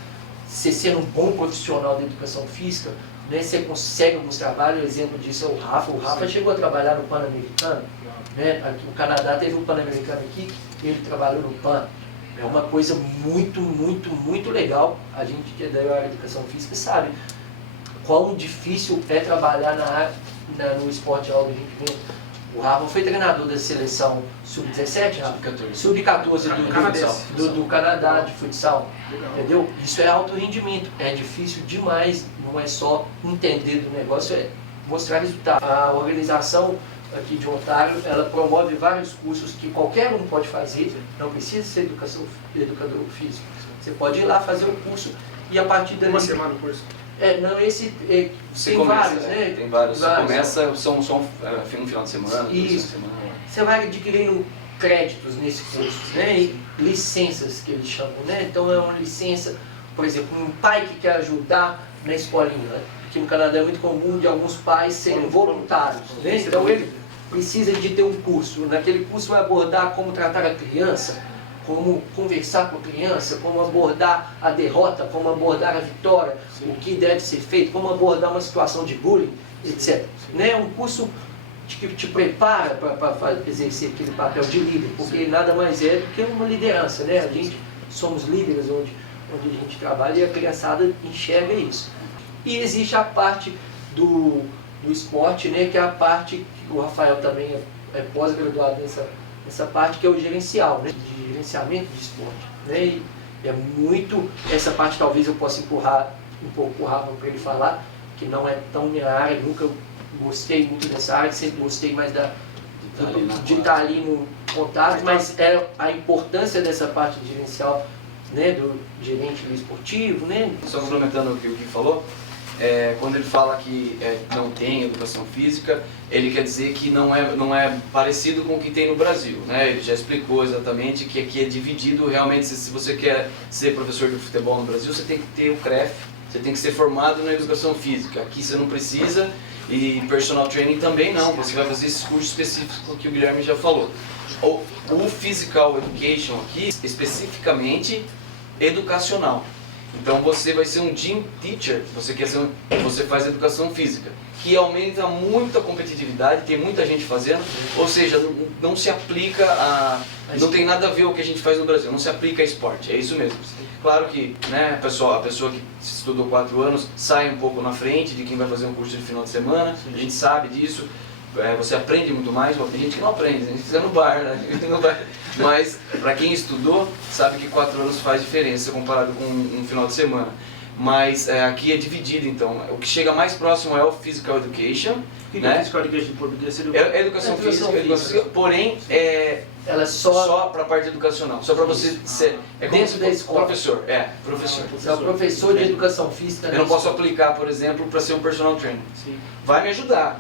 você sendo um bom profissional de educação física, né, você consegue alguns trabalhos, o exemplo disso é o Rafa. O Rafa chegou a trabalhar no Pan-Americano, né? Aqui, o Canadá teve um Pan-Americano aqui, ele trabalhou no Pan. É uma coisa muito, muito, muito legal. A gente que é da área de educação física sabe quão difícil é trabalhar no esporte de alto rendimento. O Rafa foi treinador da seleção sub-17, sub-14 do Canadá de futsal, entendeu? Isso é alto rendimento, é difícil demais, não é só entender do negócio, é mostrar resultado. A organização aqui de Ontário, ela promove vários cursos que qualquer um pode fazer, não precisa ser educador físico. Você pode ir lá fazer o curso e a partir dali... Uma semana o curso? Tem vários, né? Tem vários. Você começa, são um final de semana, Isso. Você vai adquirindo créditos nesse curso, né? E licenças que eles chamam, né? Então é uma licença, por exemplo, um pai que quer ajudar na escolinha, né? Aqui no Canadá é muito comum de alguns pais serem voluntários, né? Então ele precisa de ter um curso. Naquele curso vai abordar como tratar a criança, como conversar com a criança, como abordar a derrota, como abordar a vitória, o que deve ser feito, como abordar uma situação de bullying, etc. Né? Um curso que te prepara para exercer aquele papel de líder, porque nada mais é do que uma liderança, né? A gente somos líderes onde a gente trabalha e a criançada enxerga isso. E existe a parte do esporte, né? Que é a parte que o Rafael também é pós-graduado nessa parte, que é o gerencial, né? De gerenciamento de esporte, né? E é muito, essa parte talvez eu possa empurrar um pouco o Rafa para ele falar, que não é tão minha área, nunca gostei muito dessa área, sempre gostei mais de estar ali no contato, mas é a importância dessa parte de gerencial, né, do gerente esportivo, né? Só complementando o que o Gui falou, quando ele fala que não tem educação física, ele quer dizer que não é parecido com o que tem no Brasil, né? Ele já explicou exatamente que aqui é dividido, realmente, se você quer ser professor de futebol no Brasil, você tem que ter o CREF, você tem que ser formado na educação física. Aqui você não precisa, e personal training também não, você vai fazer esses cursos específicos que o Guilherme já falou. O physical education aqui, especificamente educacional. Então você vai ser um gym teacher, você faz educação física, que aumenta muito a competitividade, tem muita gente fazendo, ou seja, não se aplica não tem nada a ver com o que a gente faz no Brasil, não se aplica a esporte, é isso mesmo. Claro que, né, a pessoa que estudou 4 anos sai um pouco na frente de quem vai fazer um curso de final de semana, a gente sabe disso, você aprende muito mais, tem gente que não aprende, a gente fica no bar, né? Mas para quem estudou, sabe que 4 anos faz diferença comparado com um final de semana. Mas aqui é dividido, então. O que chega mais próximo é o Physical Education. O que né? é Physical Education em português? É educação física, porém ela é só para a parte educacional. Só para você ser dentro da escola. Professor. Professor. Você é o professor de educação física. Eu não posso aplicar, por exemplo, para ser um personal trainer. Sim. Vai me ajudar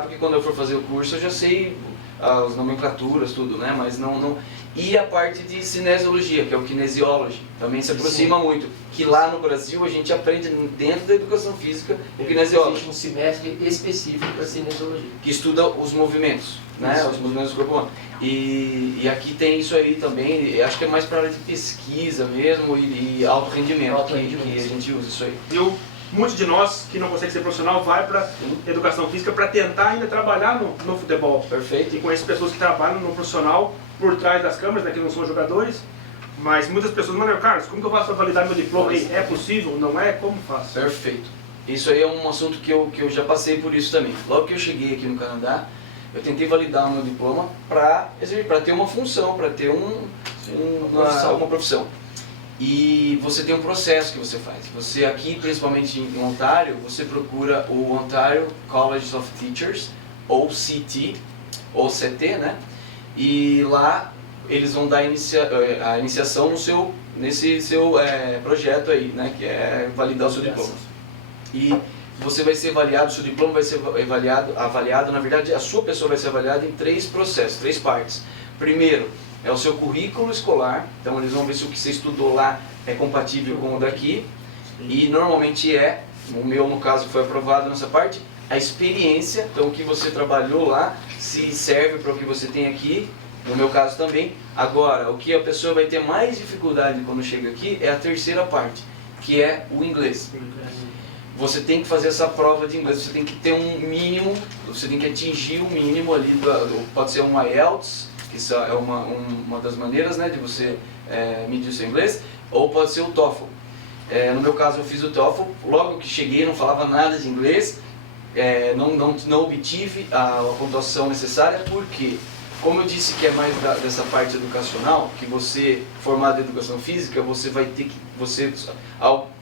porque quando eu for fazer o curso eu já sei as nomenclaturas, tudo, né? Mas não... E a parte de cinesiologia, que é o kinesiology, também se aproxima muito. Que lá no Brasil a gente aprende dentro da educação física o kinesiology. Existe um semestre específico para cinesiologia. Que estuda os movimentos, né? Os movimentos do corpo humano. E aqui tem isso aí também, acho que é mais para a área de pesquisa mesmo e alto rendimento, que a gente usa isso aí. Muitos de nós que não conseguem ser profissional vai para educação física para tentar ainda trabalhar no futebol. Perfeito. E conheço pessoas que trabalham no profissional por trás das câmeras, né, que não são jogadores, mas muitas pessoas mandam, Carlos, como que eu faço para validar meu diploma? É possível? Não é? Como faço? Perfeito. Isso aí é um assunto que eu já passei por isso também. Logo que eu cheguei aqui no Canadá, eu tentei validar o meu diploma para ter uma função, para ter uma profissão. E você tem um processo que você faz. Você aqui, principalmente em Ontário, você procura o Ontario College of Teachers, ou CT, ou CT, né? E lá eles vão dar a iniciação nesse seu projeto aí, né? Que é validar o seu diploma. E você vai ser avaliado, o seu diploma vai ser avaliado, na verdade a sua pessoa vai ser avaliada em 3 processos, 3 partes. Primeiro, é o seu currículo escolar, então eles vão ver se o que você estudou lá é compatível com o daqui, e normalmente o meu no caso foi aprovado nessa parte, a experiência, então o que você trabalhou lá, se serve para o que você tem aqui, no meu caso também. Agora, o que a pessoa vai ter mais dificuldade quando chega aqui é a terceira parte, que é o inglês. Você tem que fazer essa prova de inglês, você tem que ter um mínimo, você tem que atingir o mínimo ali, pode ser um IELTS, que isso é uma das maneiras, né, de você medir o seu inglês, ou pode ser o TOEFL. No meu caso eu fiz o TOEFL, logo que cheguei não falava nada de inglês, não obtive a pontuação necessária, porque, como eu disse que é mais dessa parte educacional, que você, formado em educação física, você vai ter que,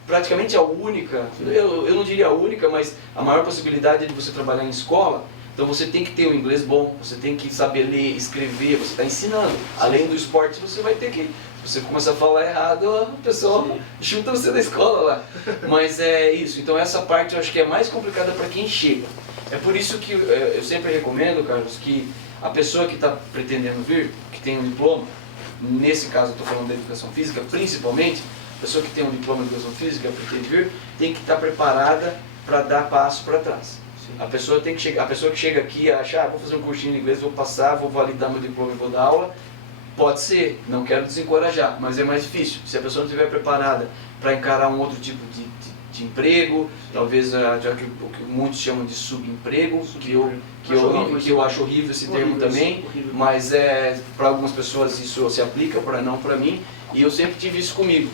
praticamente a única, eu não diria a única, mas a maior possibilidade é de você trabalhar em escola. Então você tem que ter um inglês bom, você tem que saber ler, escrever, você está ensinando. Além do esporte, você vai ter que... Se você começar a falar errado, a pessoa chuta você da escola lá. Mas é isso, então essa parte eu acho que é mais complicada para quem chega. É por isso que eu sempre recomendo, Carlos, que a pessoa que está pretendendo vir, que tem um diploma, nesse caso eu estou falando da educação física, principalmente, pessoa que tem um diploma de educação física, pretende vir, tem que estar preparada para dar passo para trás. A pessoa tem que chegar, a pessoa que chega aqui acha, vou fazer um cursinho de inglês, vou passar, vou validar meu diploma e vou dar aula. Pode ser, não quero desencorajar, mas é mais difícil. Se a pessoa não estiver preparada para encarar um outro tipo de emprego, talvez já que o que muitos chamam de subemprego, que eu acho horrível esse termo também, mas para algumas pessoas isso se aplica, não para mim. E eu sempre tive isso comigo,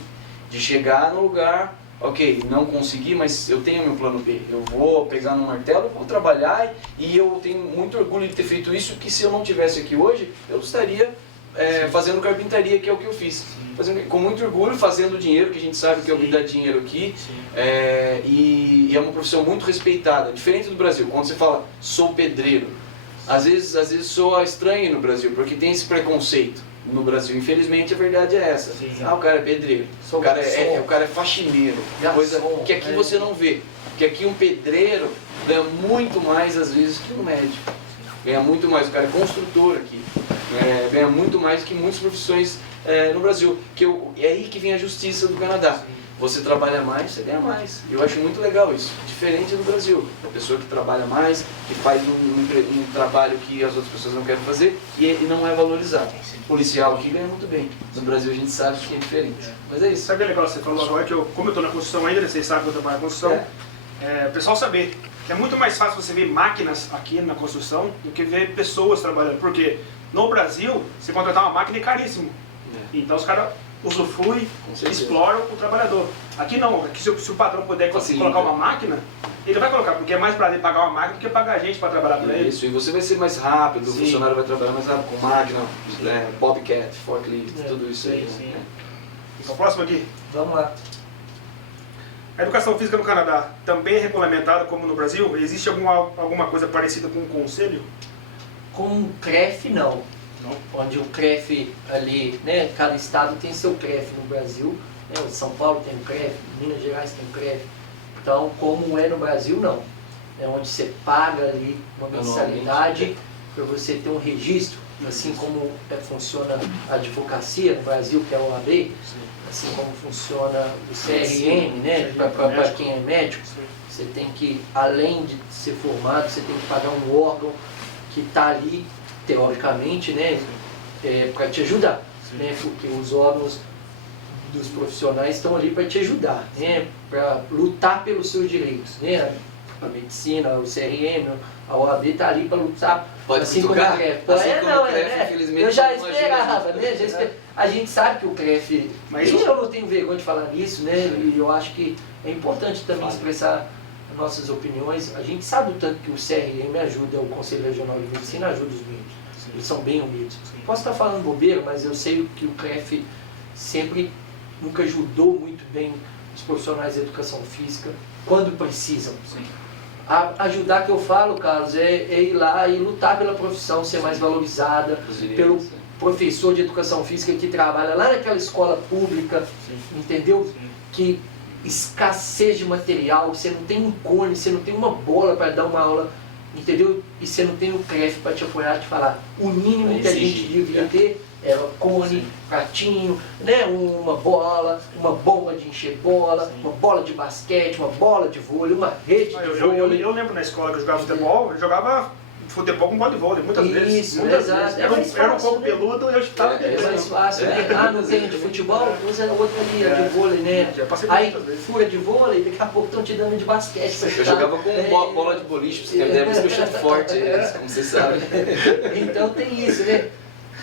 de chegar no lugar, ok, não consegui, mas eu tenho meu plano B. Eu vou pegar no martelo, vou trabalhar e eu tenho muito orgulho de ter feito isso, que se eu não tivesse aqui hoje, eu estaria fazendo carpintaria, que é o que eu fiz. Com muito orgulho, fazendo dinheiro, que a gente sabe que é o que dá dinheiro aqui, e é uma profissão muito respeitada, diferente do Brasil. Quando você fala, sou pedreiro, às vezes soa estranho no Brasil, porque tem esse preconceito no Brasil. Infelizmente a verdade é essa. O cara é pedreiro, o cara é faxineiro, coisa que aqui você não vê. Que aqui um pedreiro ganha muito mais às vezes que um médico. Ganha muito mais, o cara é construtor aqui, ganha muito mais que muitas profissões no Brasil. É aí que vem a justiça do Canadá. Você trabalha mais, você ganha mais. Eu acho muito legal isso, diferente do Brasil. A pessoa que trabalha mais, que faz um trabalho que as outras pessoas não querem fazer e não é valorizado. Policial aqui ganha muito bem. No Brasil a gente sabe que é diferente. Mas é isso. Sabe o legal que você falou agora, que como eu estou na construção ainda, vocês sabem que eu trabalho na construção, o pessoal saber que é muito mais fácil você ver máquinas aqui na construção do que ver pessoas trabalhando. Porque no Brasil, você contratar uma máquina é caríssimo. Então os caras usufruem, exploram o trabalhador. Aqui não, aqui se o patrão puder colocar uma máquina, ele vai colocar, porque é mais prazer pagar uma máquina do que pagar a gente para trabalhar para ele. Isso, e você vai ser mais rápido, o funcionário vai trabalhar mais rápido com máquina, bobcat, forklift, tudo isso aí. Então, próximo aqui. Vamos lá. A educação física no Canadá também é regulamentada como no Brasil? Existe alguma coisa parecida com um conselho? Com o CREF, não. Onde o CREF ali, né, cada estado tem seu CREF no Brasil, né, o São Paulo tem um CREF, Minas Gerais tem um CREF. Então, como é no Brasil, não. É onde você paga ali uma mensalidade para você ter um registro, assim como funciona a advocacia no Brasil, que é a OAB, assim como funciona o CRM, né, para quem é médico. Você tem que, além de ser formado, você tem que pagar um órgão que está ali, teoricamente, né, para te ajudar, né, porque os órgãos dos profissionais estão ali para te ajudar, né, para lutar pelos seus direitos, né, a medicina, o CRM, a OAB está ali para lutar, pode assim como o CREF. Eu já esperava, né, a gente sabe que o CREF, mas eu não tenho vergonha de falar nisso, né, e eu acho que é importante também expressar nossas opiniões. A gente sabe o tanto que o CRM ajuda, o Conselho Regional de Medicina ajuda os médicos. Eles são bem humildes. Posso estar falando bobeira, mas eu sei que o CREF nunca ajudou muito bem os profissionais de educação física quando precisam. Ajudar que eu falo, Carlos, é ir lá e lutar pela profissão, ser mais valorizada, pelo professor de educação física que trabalha lá naquela escola pública, entendeu? Que escassez de material, você não tem um cone, você não tem uma bola para dar uma aula, entendeu? E você não tem o CREF para te apoiar, te falar. O mínimo que a gente devia ter era cone, pratinho, né? Uma bola, uma bomba de encher bola, uma bola de basquete, uma bola de vôlei, uma rede de vôlei. Eu lembro na escola que eu jogava futebol, eu jogava futebol com bola de vôlei, muitas vezes. Muitas vezes. Era um pouco peludo e eu estava é mais fácil, né? Não tem de futebol, usa outra ali de vôlei, né? Aí fura de vôlei, daqui a pouco estão te dando de basquete pra chutar. Eu jogava com bola de boliche, pra você ter ideia, por isso que eu chuto forte, como você sabe. Então tem isso, né?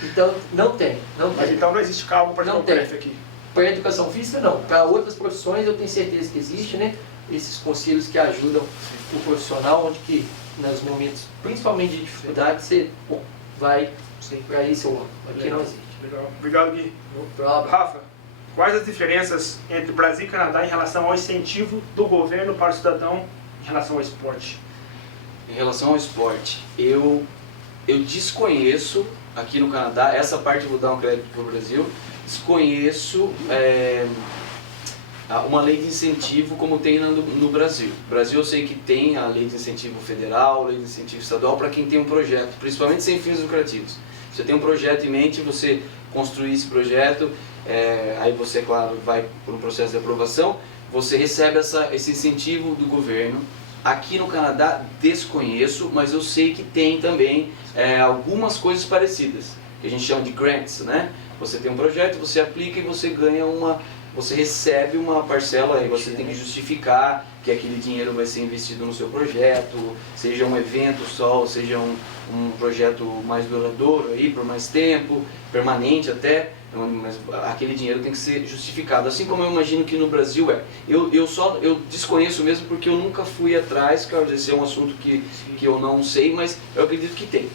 Então não tem. Mas então não existe cargo para jogar o CREF aqui? Para a educação física não. Para outras profissões eu tenho certeza que existe, né? Esses conselhos que ajudam o profissional, onde que nos momentos, principalmente de dificuldade, você vai para isso ou aqui não existe. Legal. Obrigado, Gui. No problem. Rafa, quais as diferenças entre Brasil e Canadá em relação ao incentivo do governo para o cidadão em relação ao esporte? Em relação ao esporte, eu desconheço aqui no Canadá, essa parte eu vou dar um crédito para o Brasil, desconheço uma lei de incentivo como tem no Brasil. No Brasil eu sei que tem a lei de incentivo federal, lei de incentivo estadual para quem tem um projeto, principalmente sem fins lucrativos. Você tem um projeto em mente, você construir esse projeto aí você, claro, vai por um processo de aprovação, você recebe esse incentivo do governo. Aqui no Canadá desconheço, mas eu sei que tem também algumas coisas parecidas, que a gente chama de grants, né? Você tem um projeto, você aplica e você ganha você recebe uma parcela e você tem que justificar que aquele dinheiro vai ser investido no seu projeto, seja um evento só, ou seja um projeto mais duradouro aí por mais tempo, permanente até, mas aquele dinheiro tem que ser justificado, assim como eu imagino que no Brasil é. Eu desconheço mesmo porque eu nunca fui atrás, claro, esse é um assunto que eu não sei, mas eu acredito que tem.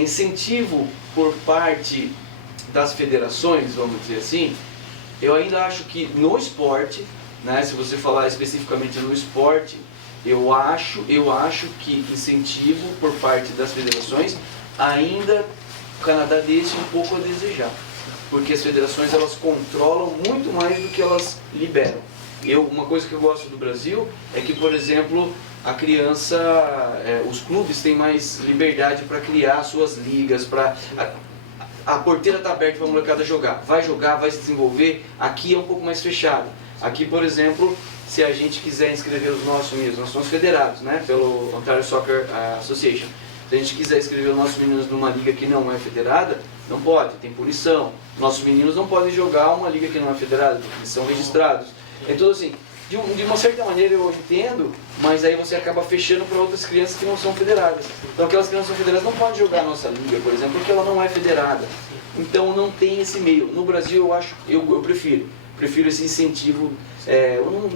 Incentivo por parte das federações, vamos dizer assim, eu ainda acho que no esporte, né, se você falar especificamente no esporte, eu acho que incentivo por parte das federações, ainda o Canadá deixa um pouco a desejar, porque as federações elas controlam muito mais do que elas liberam. Uma coisa que eu gosto do Brasil é que, por exemplo, a criança, os clubes têm mais liberdade para criar suas ligas, a porteira está aberta para a molecada jogar, vai se desenvolver. Aqui é um pouco mais fechado. Aqui, por exemplo, se a gente quiser inscrever os nossos meninos, nós somos federados, né, pelo Ontario Soccer Association. Se a gente quiser inscrever os nossos meninos numa liga que não é federada, não pode, tem punição. Nossos meninos não podem jogar uma liga que não é federada, porque eles são registrados. Então, assim, de uma certa maneira eu entendo, mas aí você acaba fechando para outras crianças que não são federadas. Então aquelas crianças que são federadas não podem jogar a nossa liga, por exemplo, porque ela não é federada. Então não tem esse meio. No Brasil eu prefiro esse incentivo,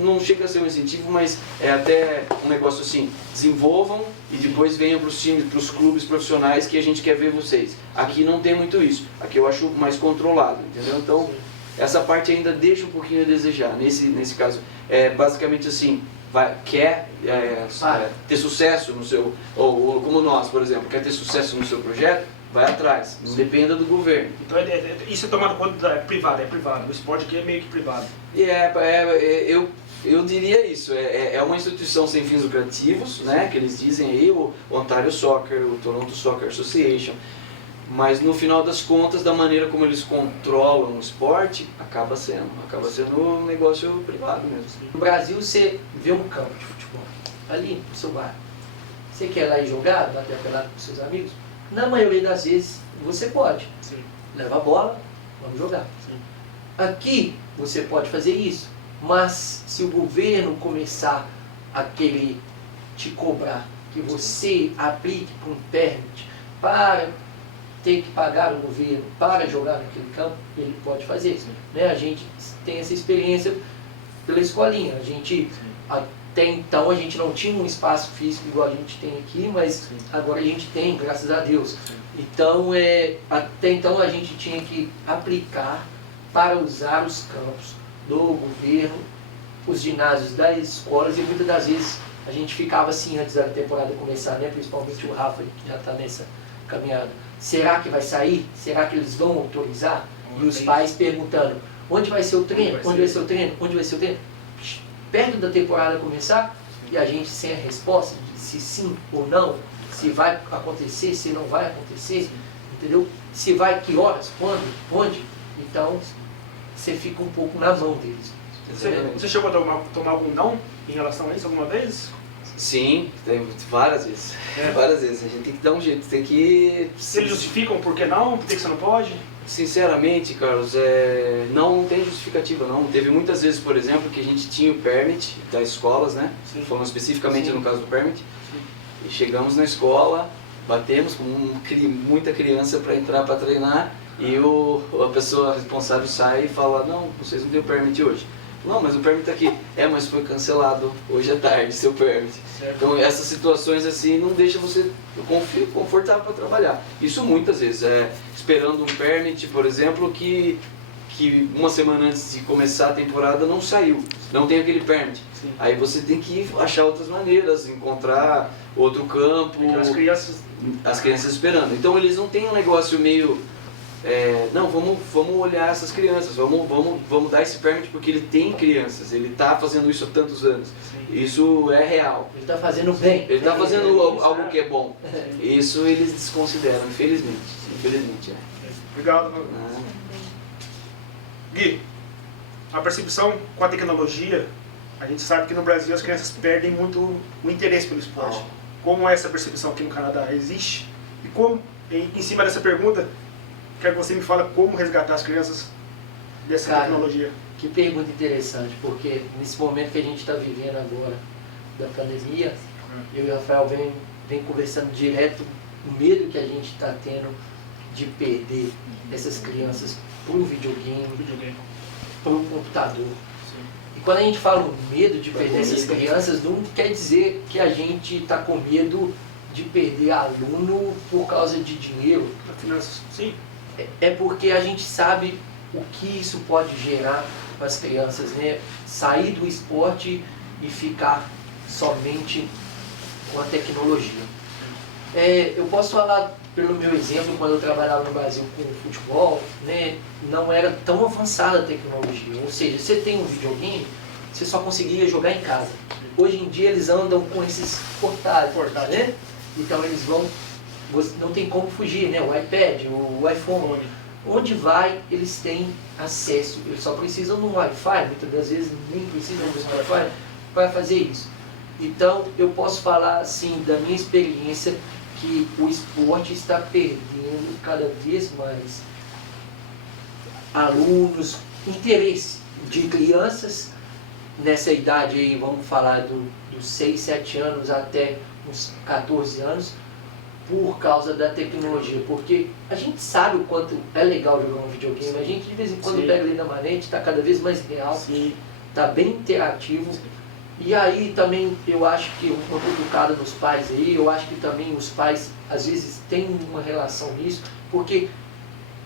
não chega a ser um incentivo, mas é até um negócio assim, desenvolvam e depois venham para os times, para os clubes profissionais que a gente quer ver vocês. Aqui não tem muito isso, aqui eu acho mais controlado, entendeu? Então essa parte ainda deixa um pouquinho a desejar, nesse caso. Basicamente assim, quer ter sucesso no seu, ou como nós, por exemplo, quer ter sucesso no seu projeto, vai atrás, não dependa do governo. Então isso é tomado conta, é privado, o esporte aqui é meio que privado. Eu diria isso, é uma instituição sem fins lucrativos, né, que eles dizem aí, o Ontario Soccer, o Toronto Soccer Association, mas no final das contas, da maneira como eles controlam o esporte, acaba sendo um negócio privado mesmo. No Brasil, você vê um campo de futebol, ali no seu bairro. Você quer ir lá e jogar, bater a pelada com seus amigos? Na maioria das vezes, você pode. Sim. Leva a bola, vamos jogar. Sim. Aqui, você pode fazer isso, mas se o governo começar a querer te cobrar que você aplique para um permit para ter que pagar o governo para jogar naquele campo, ele pode fazer. Né? A gente tem essa experiência pela escolinha. Até então a gente não tinha um espaço físico igual a gente tem aqui, mas agora a gente tem, graças a Deus. Então, até então a gente tinha que aplicar para usar os campos do governo, os ginásios das escolas, e muitas das vezes a gente ficava assim antes da temporada começar, né? Principalmente o Rafa, que já está nessa caminhada. Será que vai sair? Será que eles vão autorizar? E os pais perguntando, onde vai ser o treino? Onde vai ser o treino? Onde vai ser o treino? Perto da temporada começar, e a gente sem a resposta de se sim ou não, se vai acontecer, se não vai acontecer, entendeu? Se vai, que horas, quando, onde. Então, você fica um pouco na mão deles. Você chegou a tomar algum não em relação a isso alguma vez? Sim, várias vezes. Várias vezes. A gente tem que dar um jeito, tem que... Se eles justificam por que não, por que você não pode? Sinceramente, Carlos, não tem justificativa não. Teve muitas vezes, por exemplo, que a gente tinha o permit das escolas, né? Sim. Falando especificamente no caso do permit. Sim. E chegamos na escola, batemos com muita criança para entrar para treinar e a pessoa responsável sai e fala, não, vocês não têm o permit hoje. Não, mas o permit está aqui. Mas foi cancelado hoje à tarde, seu permit. Certo. Então essas situações assim não deixam você confortável para trabalhar. Isso muitas vezes, esperando um permit, por exemplo, que uma semana antes de começar a temporada não saiu, não tem aquele permit. Sim. Aí você tem que achar outras maneiras, encontrar outro campo, as crianças esperando. Então eles não têm um negócio meio... não, vamos olhar essas crianças, vamos dar esse permit porque ele tem crianças, ele está fazendo isso há tantos anos. Sim. Isso é real. Ele está fazendo bem. Ele está fazendo algo que é bom. Isso eles desconsideram, infelizmente. Obrigado. Gui, a percepção com a tecnologia, a gente sabe que no Brasil as crianças perdem muito o interesse pelo esporte. Como é essa percepção aqui no Canadá? Existe? E como, em cima dessa pergunta, quero que você me fale como resgatar as crianças dessa tecnologia. Que pergunta interessante, porque nesse momento que a gente está vivendo agora, da pandemia, eu e o Rafael vem conversando direto o medo que a gente está tendo de perder essas crianças para o videogame, para o computador. E quando a gente fala o medo de perder essas crianças, não quer dizer que a gente está com medo de perder aluno por causa de dinheiro. Finanças, sim. É porque a gente sabe o que isso pode gerar para as crianças, né? Sair do esporte e ficar somente com a tecnologia. Eu posso falar pelo meu exemplo, quando eu trabalhava no Brasil com futebol, né, não era tão avançada a tecnologia. Ou seja, você tem um videogame, você só conseguia jogar em casa. Hoje em dia eles andam com esses portáteis, né? Então eles não tem como fugir, né? O iPad, o iPhone, onde vai, eles têm acesso. Eles só precisam de um Wi-Fi, muitas das vezes nem precisam de um Wi-Fi para fazer isso. Então eu posso falar assim da minha experiência que o esporte está perdendo cada vez mais alunos, interesse de crianças nessa idade aí, vamos falar dos 6, 7 anos até uns 14 anos, por causa da tecnologia, porque a gente sabe o quanto é legal jogar um videogame, a gente de vez em quando pega ali na manete, está cada vez mais real, está bem interativo. E aí também eu acho que uma cutucada nos pais aí, eu acho que também os pais às vezes têm uma relação nisso, porque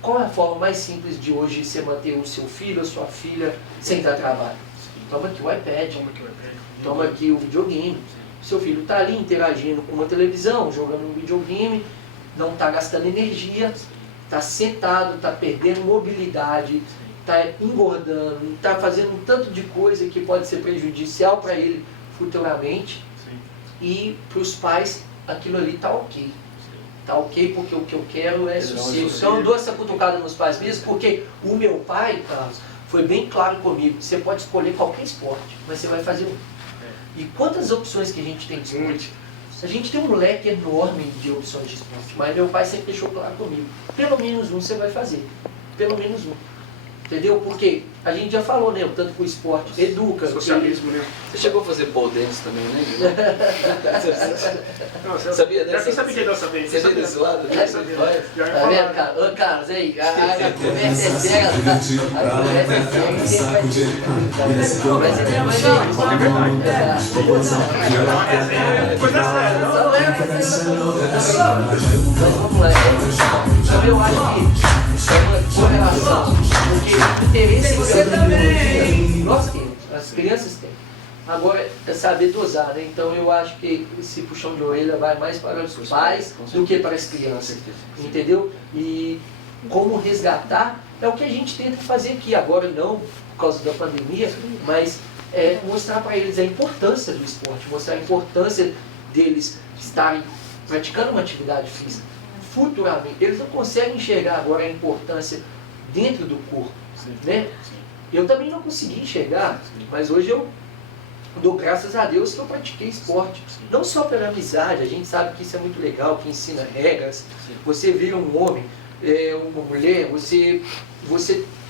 qual é a forma mais simples de hoje você manter o seu filho ou sua filha sem dar trabalho? Toma aqui o iPad, toma aqui o videogame. Seu filho está ali interagindo com uma televisão, jogando um videogame, não está gastando energia, está sentado, está perdendo mobilidade, está engordando, está fazendo um tanto de coisa que pode ser prejudicial para ele futuramente. E para os pais aquilo ali está ok. Está ok porque o que eu quero é sossego. Então eu dou essa cutucada nos pais mesmo, porque o meu pai, Carlos, foi bem claro comigo. Você pode escolher qualquer esporte, mas você vai fazer um. E quantas opções que a gente tem de esporte? A gente tem um leque enorme de opções de esporte, mas meu pai sempre deixou claro comigo. Pelo menos um você vai fazer. Pelo menos um. Entendeu? Porque a gente já falou, né? O tanto que o esporte educa. Socialismo, né? Você chegou a fazer pole dance também, né? Sabia dessa? Quem sabia que dança bem? Você sabia desse lado? Tá vendo, cara? Ô, Carlos, aí, a conversa é séria. A conversa é séria. Você vai mas você não vai ver. É verdade. Coisa séria, não? Mas vamos lá. Então eu acho que é uma correlação. Porque o interesse você também. Nós temos, as crianças têm. Agora é saber dosar, né? Então eu acho que esse puxão de orelha vai mais para os pais do que para as crianças. Entendeu? E como resgatar é o que a gente tenta fazer aqui. Agora não por causa da pandemia, mas mostrar para eles a importância do esporte, mostrar a importância deles estarem praticando uma atividade física. Futuramente, eles não conseguem enxergar agora a importância dentro do corpo, né? Eu também não consegui enxergar, mas hoje eu dou graças a Deus que eu pratiquei esporte, não só pela amizade, a gente sabe que isso é muito legal, que ensina regras, você vira um homem, uma mulher, você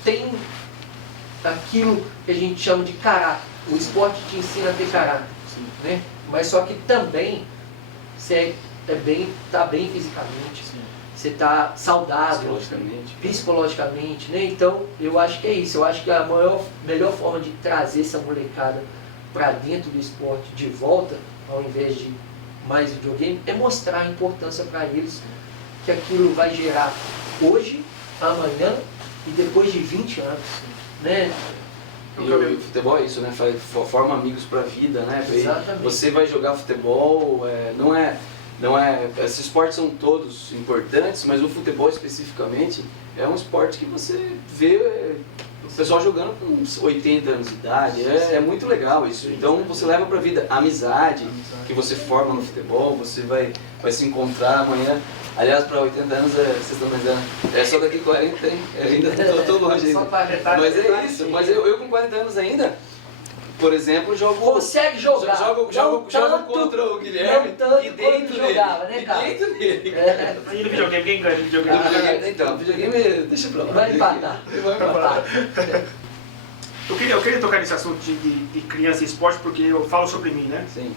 tem aquilo que a gente chama de caráter, o esporte te ensina a ter caráter, né? Mas só que também você está bem fisicamente, você está saudável, psicologicamente, né? Então, eu acho que é isso. Eu acho que a melhor forma de trazer essa molecada para dentro do esporte de volta, ao invés de mais videogame, é mostrar a importância para eles que aquilo vai gerar hoje, amanhã e depois de 20 anos, né? E o futebol é isso, né? Forma amigos para a vida, né? Exatamente. Você vai jogar futebol, não é, esses esportes são todos importantes, mas o futebol especificamente é um esporte que você vê O pessoal jogando com uns 80 anos de idade, é muito legal isso. Então você leva pra vida a amizade que você forma no futebol, você vai se encontrar amanhã. Aliás, para 80 anos, vocês estão pensando, é só daqui 40, hein? Ainda tô longe ainda. Mas é isso, mas eu com 40 anos ainda, por exemplo, jogo... Consegue jogar. Jogo contra o Guilherme e dentro dele. Jogava, né, cara? E dentro dele. Aí no videogame, quem ganha no videogame? Então, videogame deixa pra lá. Vai empatar. Vai empatar. Eu queria tocar nesse assunto de criança e esporte porque eu falo sobre mim, né? Sim.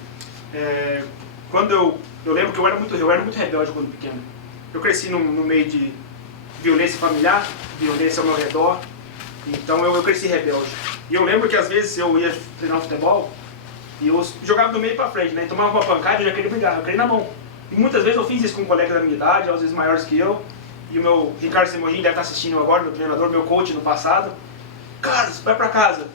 Quando eu lembro que eu era muito rebelde quando pequeno. Eu cresci no meio de violência familiar, violência ao meu redor, então eu cresci rebelde. E eu lembro que às vezes eu ia treinar futebol e eu jogava do meio pra frente, né? E tomava uma pancada e eu já queria brigar, eu queria ir na mão. E muitas vezes eu fiz isso com colegas da minha idade, às vezes maiores que eu. E o meu Ricardo Semorim deve estar assistindo agora, meu treinador, meu coach no passado. Carlos, vai pra casa.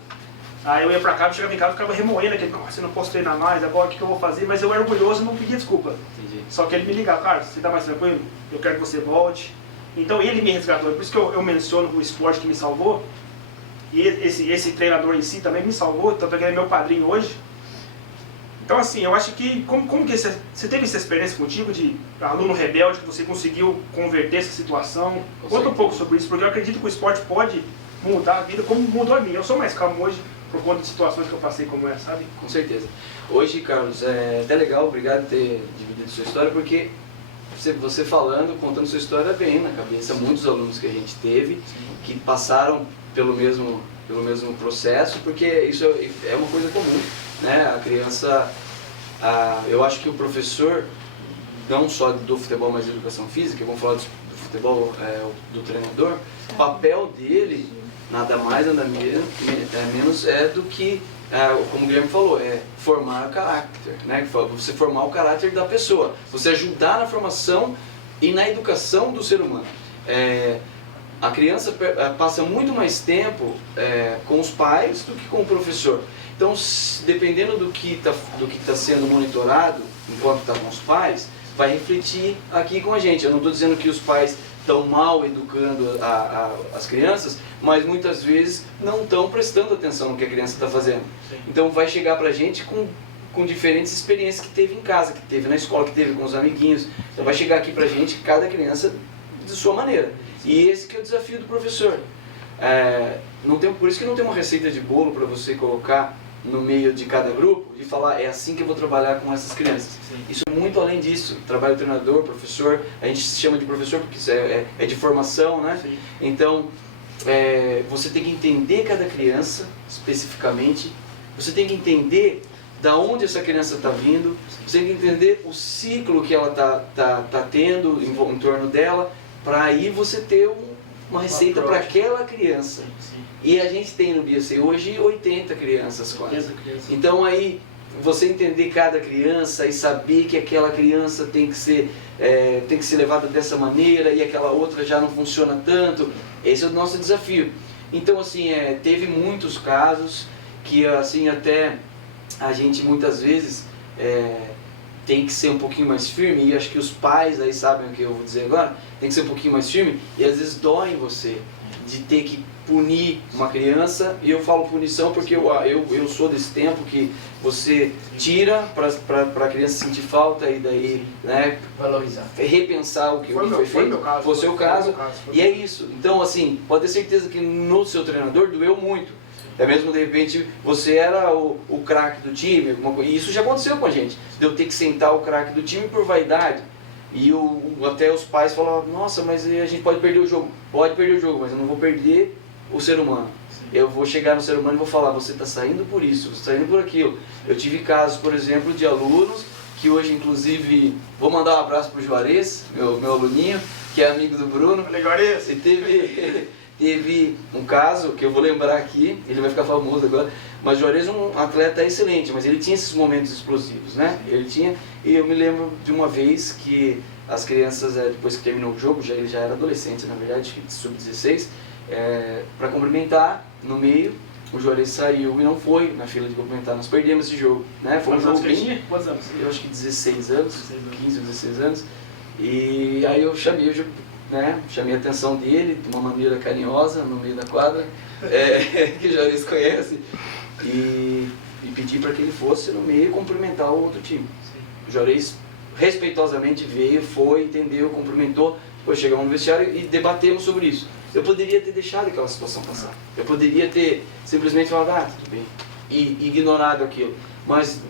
Aí eu ia pra casa, chegava em casa e ficava remoendo aquele, nossa, eu não posso treinar mais, agora o que eu vou fazer? Mas eu era orgulhoso e não pedia desculpa. Entendi. Só que ele me ligava, Carlos, você tá mais tranquilo? Eu quero que você volte. Então ele me resgatou, por isso que eu menciono o esporte que me salvou. E esse treinador em si também me salvou, tanto que ele é meu padrinho hoje. Então assim, eu acho que, como que você teve essa experiência contigo de aluno rebelde, que você conseguiu converter essa situação? Conta um pouco sobre isso, porque eu acredito que o esporte pode mudar a vida, como mudou a minha. Eu sou mais calmo hoje por conta de situações que eu passei como essa, sabe? Com certeza. Hoje, Carlos, é até legal, obrigado por ter dividido sua história, porque você falando, contando sua história bem na cabeça, muitos alunos que a gente teve, que passaram pelo mesmo processo, porque isso é uma coisa comum, né? A criança, eu acho que o professor, não só do futebol, mas de educação física, vamos falar do futebol, do treinador, o papel dele, nada mais, nada menos do que, como o Guilherme falou, formar o caráter, né? Você formar o caráter da pessoa, você ajudar na formação e na educação do ser humano. A criança passa muito mais tempo com os pais do que com o professor. Então, dependendo do que está sendo monitorado enquanto está com os pais, vai refletir aqui com a gente. Eu não estou dizendo que os pais estão mal educando as crianças, mas muitas vezes não estão prestando atenção no que a criança está fazendo. Então vai chegar para a gente com diferentes experiências que teve em casa, que teve na escola, que teve com os amiguinhos. Então vai chegar aqui para a gente cada criança de sua maneira. E esse que é o desafio do professor. Por isso que não tem uma receita de bolo para você colocar no meio de cada grupo e falar, é assim que eu vou trabalhar com essas crianças. Sim. Isso é muito além disso. Trabalho treinador, professor, a gente se chama de professor porque isso é de formação, né? Sim. Então, você tem que entender cada criança especificamente, você tem que entender da onde essa criança está vindo, você tem que entender o ciclo que ela tá tendo em torno dela, para aí você ter uma receita para aquela criança. Sim. E a gente tem no BSA hoje 80 crianças quase. Então aí você entender cada criança e saber que aquela criança tem que ser levada dessa maneira e aquela outra já não funciona tanto, esse é o nosso desafio. Então assim, teve muitos casos que assim até a gente muitas vezes tem que ser um pouquinho mais firme, e acho que os pais aí sabem o que eu vou dizer agora, tem que ser um pouquinho mais firme, e às vezes dói em você de ter que punir uma criança, e eu falo punição porque eu sou desse tempo que você tira para a criança sentir falta e daí, né, valorizar, repensar o que foi feito, foi o seu caso, e é isso. Então assim, pode ter certeza que no seu treinador doeu muito. É mesmo, de repente, você era o craque do time, e isso já aconteceu com a gente, de eu ter que sentar o craque do time por vaidade, e até os pais falavam, nossa, mas a gente pode perder o jogo. Pode perder o jogo, mas eu não vou perder o ser humano. Sim. Eu vou chegar no ser humano e vou falar, você está saindo por isso, você está saindo por aquilo. Eu tive casos, por exemplo, de alunos, que hoje, inclusive, vou mandar um abraço para o Juarez, meu aluninho, que é amigo do Bruno. Valeu, Juarez! E teve um caso que eu vou lembrar aqui, ele vai ficar famoso agora, mas o Juarez é um atleta excelente, mas ele tinha esses momentos explosivos, né? Ele tinha, e eu me lembro de uma vez que as crianças, depois que terminou o jogo, ele já era adolescente, na verdade, sub-16, para cumprimentar no meio, o Juarez saiu e não foi na fila de cumprimentar, nós perdemos esse jogo, né? Foi um jogo bem... Quantos anos? Eu acho que 16 anos, 15 ou 16 anos, e aí eu chamei a atenção dele de uma maneira carinhosa no meio da quadra. que o Juarez conhece, e pedi para que ele fosse no meio cumprimentar o outro time. O Juarez respeitosamente veio, foi, entendeu, cumprimentou, depois chegamos no vestiário e debatemos sobre isso. Eu poderia ter deixado aquela situação passar, eu poderia ter simplesmente falado, tudo bem, e ignorado aquilo, mas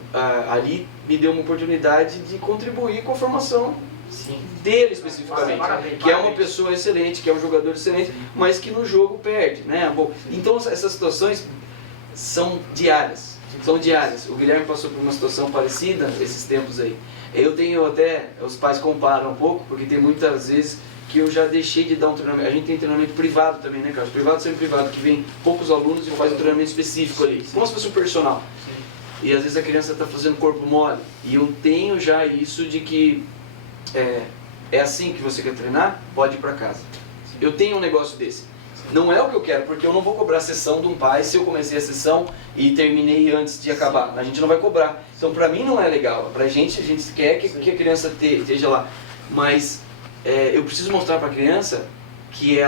ali me deu uma oportunidade de contribuir com a formação dele especificamente, que é uma pessoa excelente, que é um jogador excelente, mas que no jogo perde, né? Bom, então essas situações são diárias, o Guilherme passou por uma situação parecida esses tempos aí. Eu tenho até, os pais comparam um pouco, porque tem muitas vezes que eu já deixei de dar um treinamento. A gente tem treinamento privado também, né, Carlos? Privado sempre privado, que vem poucos alunos e faz um treinamento específico ali, como se fosse um personal. E às vezes a criança está fazendo corpo mole. E eu tenho já isso de que é assim que você quer treinar, pode ir para casa. Eu tenho um negócio desse. Não é o que eu quero, porque eu não vou cobrar a sessão de um pai se eu comecei a sessão e terminei antes de acabar. A gente não vai cobrar. Então, pra mim não é legal. Pra gente, a gente quer que a criança esteja lá. Mas eu preciso mostrar pra criança que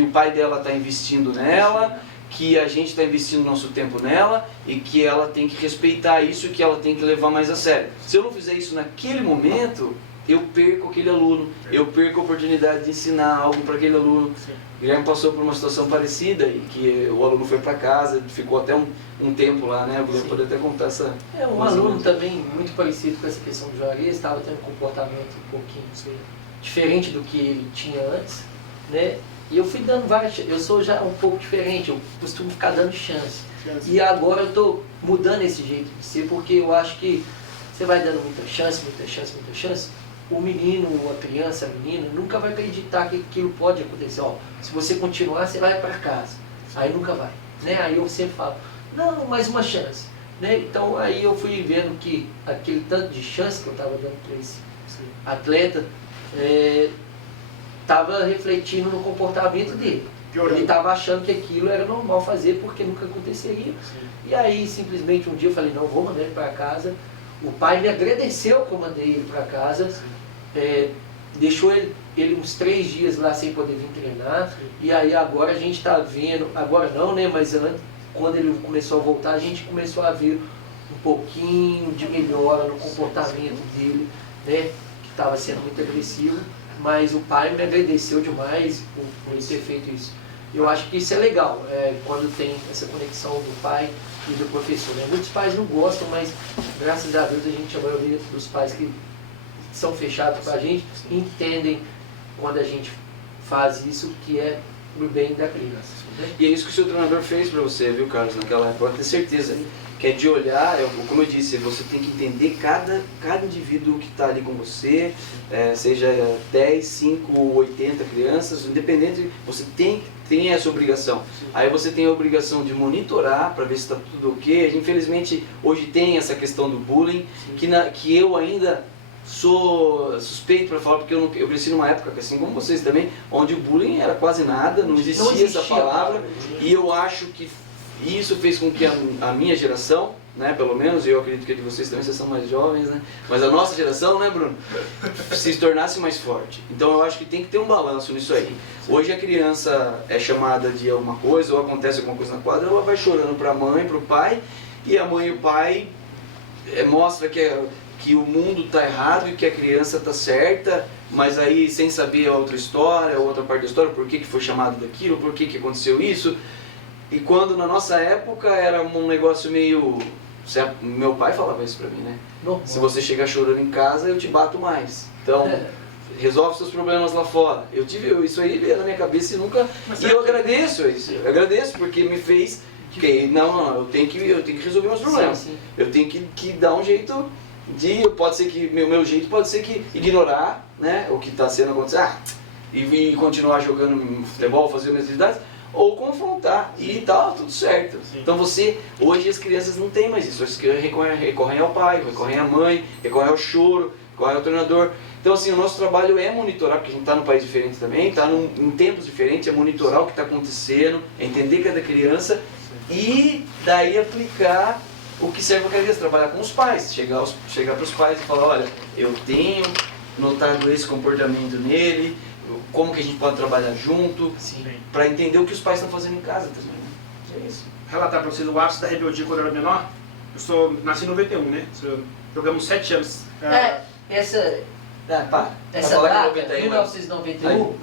o pai dela está investindo nela, que a gente está investindo nosso tempo nela e que ela tem que respeitar isso e que ela tem que levar mais a sério. Se eu não fizer isso naquele momento, eu perco aquele aluno, eu perco a oportunidade de ensinar algo para aquele aluno. O Guilherme passou por uma situação parecida e que o aluno foi para casa, ficou até um tempo lá, né? O Guilherme pode até contar essa... Um aluno também muito parecido com essa questão do Juarez, estava tendo um comportamento um pouquinho diferente do que ele tinha antes, né? E eu fui dando várias... Eu sou já um pouco diferente, eu costumo ficar dando chance. E agora eu estou mudando esse jeito de ser, porque eu acho que você vai dando muita chance, o menino, a criança, a menina, nunca vai acreditar que aquilo pode acontecer. Ó, se você continuar, você vai para casa. Aí nunca vai. Né? Aí eu sempre falo, não, mais uma chance. Né? Então aí eu fui vendo que aquele tanto de chance que eu estava dando para esse atleta estava refletindo no comportamento dele. Ele estava achando que aquilo era normal fazer porque nunca aconteceria. E aí simplesmente um dia eu falei, não, vou mandar ele para casa. O pai me agradeceu que eu mandei ele para casa, deixou ele uns 3 dias lá sem poder vir treinar, e aí agora a gente está vendo, agora não, né, mas antes, quando ele começou a voltar, a gente começou a ver um pouquinho de melhora no comportamento dele, né, que estava sendo muito agressivo, mas o pai me agradeceu demais por ele ter feito isso. Eu acho que isso é legal, quando tem essa conexão do pai e do professor. Né? Muitos pais não gostam, mas graças a Deus a gente, a maioria dos pais que são fechados com a gente, entendem quando a gente faz isso, que é pro bem da criança. Né? E é isso que o seu treinador fez para você, viu, Carlos, naquela época, pode ter certeza. Que é de olhar, como eu disse, você tem que entender cada indivíduo que está ali com você, seja 10, 5, 80 crianças, independente, você tem essa obrigação. Aí você tem a obrigação de monitorar para ver se está tudo ok. Infelizmente, hoje tem essa questão do bullying, que eu ainda sou suspeito para falar, porque eu cresci numa época, assim como vocês também, onde o bullying era quase nada, não existia essa palavra, e eu acho que isso fez com que a minha geração, né, pelo menos, eu acredito que a de vocês também, vocês são mais jovens, né, mas a nossa geração, né, Bruno, se tornasse mais forte. Então eu acho que tem que ter um balanço nisso aí. Hoje a criança é chamada de alguma coisa, ou acontece alguma coisa na quadra, ela vai chorando para a mãe, para o pai, e a mãe e o pai mostra que o mundo está errado e que a criança está certa, mas aí sem saber a outra história, a outra parte da história, por que foi chamado daquilo, por que aconteceu isso. E quando na nossa época era um negócio meio... Meu pai falava isso pra mim, né? Normal. Se você chegar chorando em casa, eu te bato mais. Então, resolve seus problemas lá fora. Eu tive isso aí na minha cabeça e nunca... E eu agradeço isso. Eu agradeço porque me fez... Não, eu tenho que resolver meus problemas. Sim. Eu tenho que dar um jeito de... Pode ser que... Meu jeito pode ser que ignorar, né, o que está sendo acontecer. E continuar jogando futebol, fazer minhas atividades. Ou confrontar, e tá tudo certo. Sim. Então hoje as crianças não têm mais isso, as crianças recorrem ao pai, recorrem à mãe, recorrem ao choro, recorrem ao treinador. Então assim, o nosso trabalho é monitorar, porque a gente está num país diferente também, está em tempos diferentes, é monitorar o que está acontecendo, é entender cada criança e daí aplicar o que serve para a criança, trabalhar com os pais, chegar para os pais e falar, olha, eu tenho notado esse comportamento nele, como que a gente pode trabalhar junto, para entender o que os pais estão fazendo em casa também. Né? É isso. Relatar para vocês o ápice da rebeldia quando eu era menor. Nasci em 91, né? Jogamos 7 anos. Essa Para. data, 1991,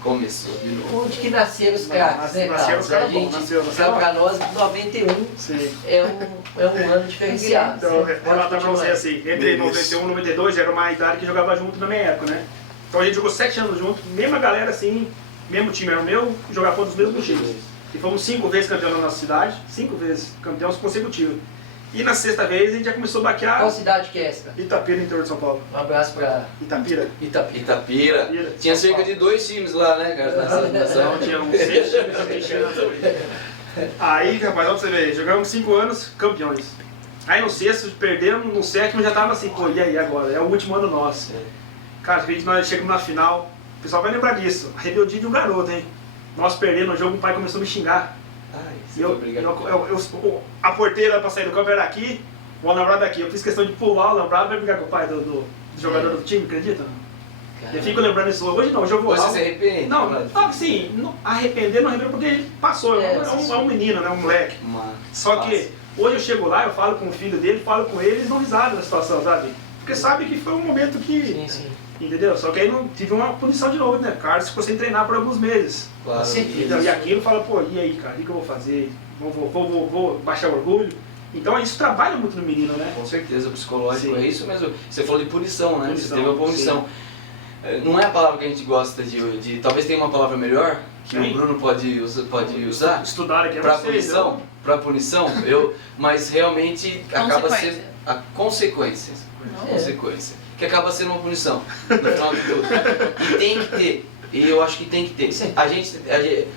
Começou de novo. onde que nasceram os craques, né, Nasceram os Carlos? A caras bons, gente, nasceu para nós, 91 Sim. é um ano diferenciado. Então, Você pode relatar pra continuar. você assim, entre 91 e 92 era uma idade que jogava junto na minha época, né? Então a gente jogou 7 anos junto, mesma galera assim, mesmo time era o meu, jogava todos os mesmos times. E fomos 5 vezes campeão na nossa cidade, 5 vezes campeões consecutivos. E na sexta vez a gente já começou a baquear Qual cidade que é essa? Itapira, interior de São Paulo. Um abraço para Itapira. Itapira. Tinha cerca de 2 times lá, né, cara, nessa fundação. Então tinha uns 6 times. Aí, rapaz, olha pra você ver, jogamos 5 anos, campeões. Aí no sexto, perdemos, no sétimo já tava assim, pô, e aí agora? É o último ano nosso. Cara, nós chegamos na final, o pessoal vai lembrar disso, a rebeldia de um garoto, hein? Nós perdemos no jogo, o pai começou a me xingar. Ai, A porteira pra sair do campo era aqui, o alambrado aqui. Eu fiz questão de pular o alambrado pra brigar com o pai do jogador do time, acredita? Eu fico lembrando isso hoje, não, hoje eu vou lá. Você se arrepende? Não, assim, arrepender não arrependo porque ele passou, é um menino, né, um moleque. Só que hoje eu chego lá, eu falo com o filho dele, falo com ele, eles dão risada na situação, sabe? Porque sabe que foi um momento que... Sim. Entendeu? Só que aí não tive uma punição de novo, né? O Carlos ficou sem treinar por alguns meses. Claro. E aquilo fala, pô, e aí, cara, o que eu vou fazer? Vou baixar o orgulho? Então isso trabalha muito no menino, né? Com certeza, o psicológico Sim. é isso mesmo. Você falou de punição, né? Punição, Você teve a punição. Não é a palavra que a gente gosta de talvez tenha uma palavra melhor que o Bruno pode usar. Estudar aqui é para vocês, punição, não? para punição, mas realmente acaba sendo a consequência. Consequência. Que acaba sendo uma punição, no final de tudo. E tem que ter, e eu acho que tem que ter.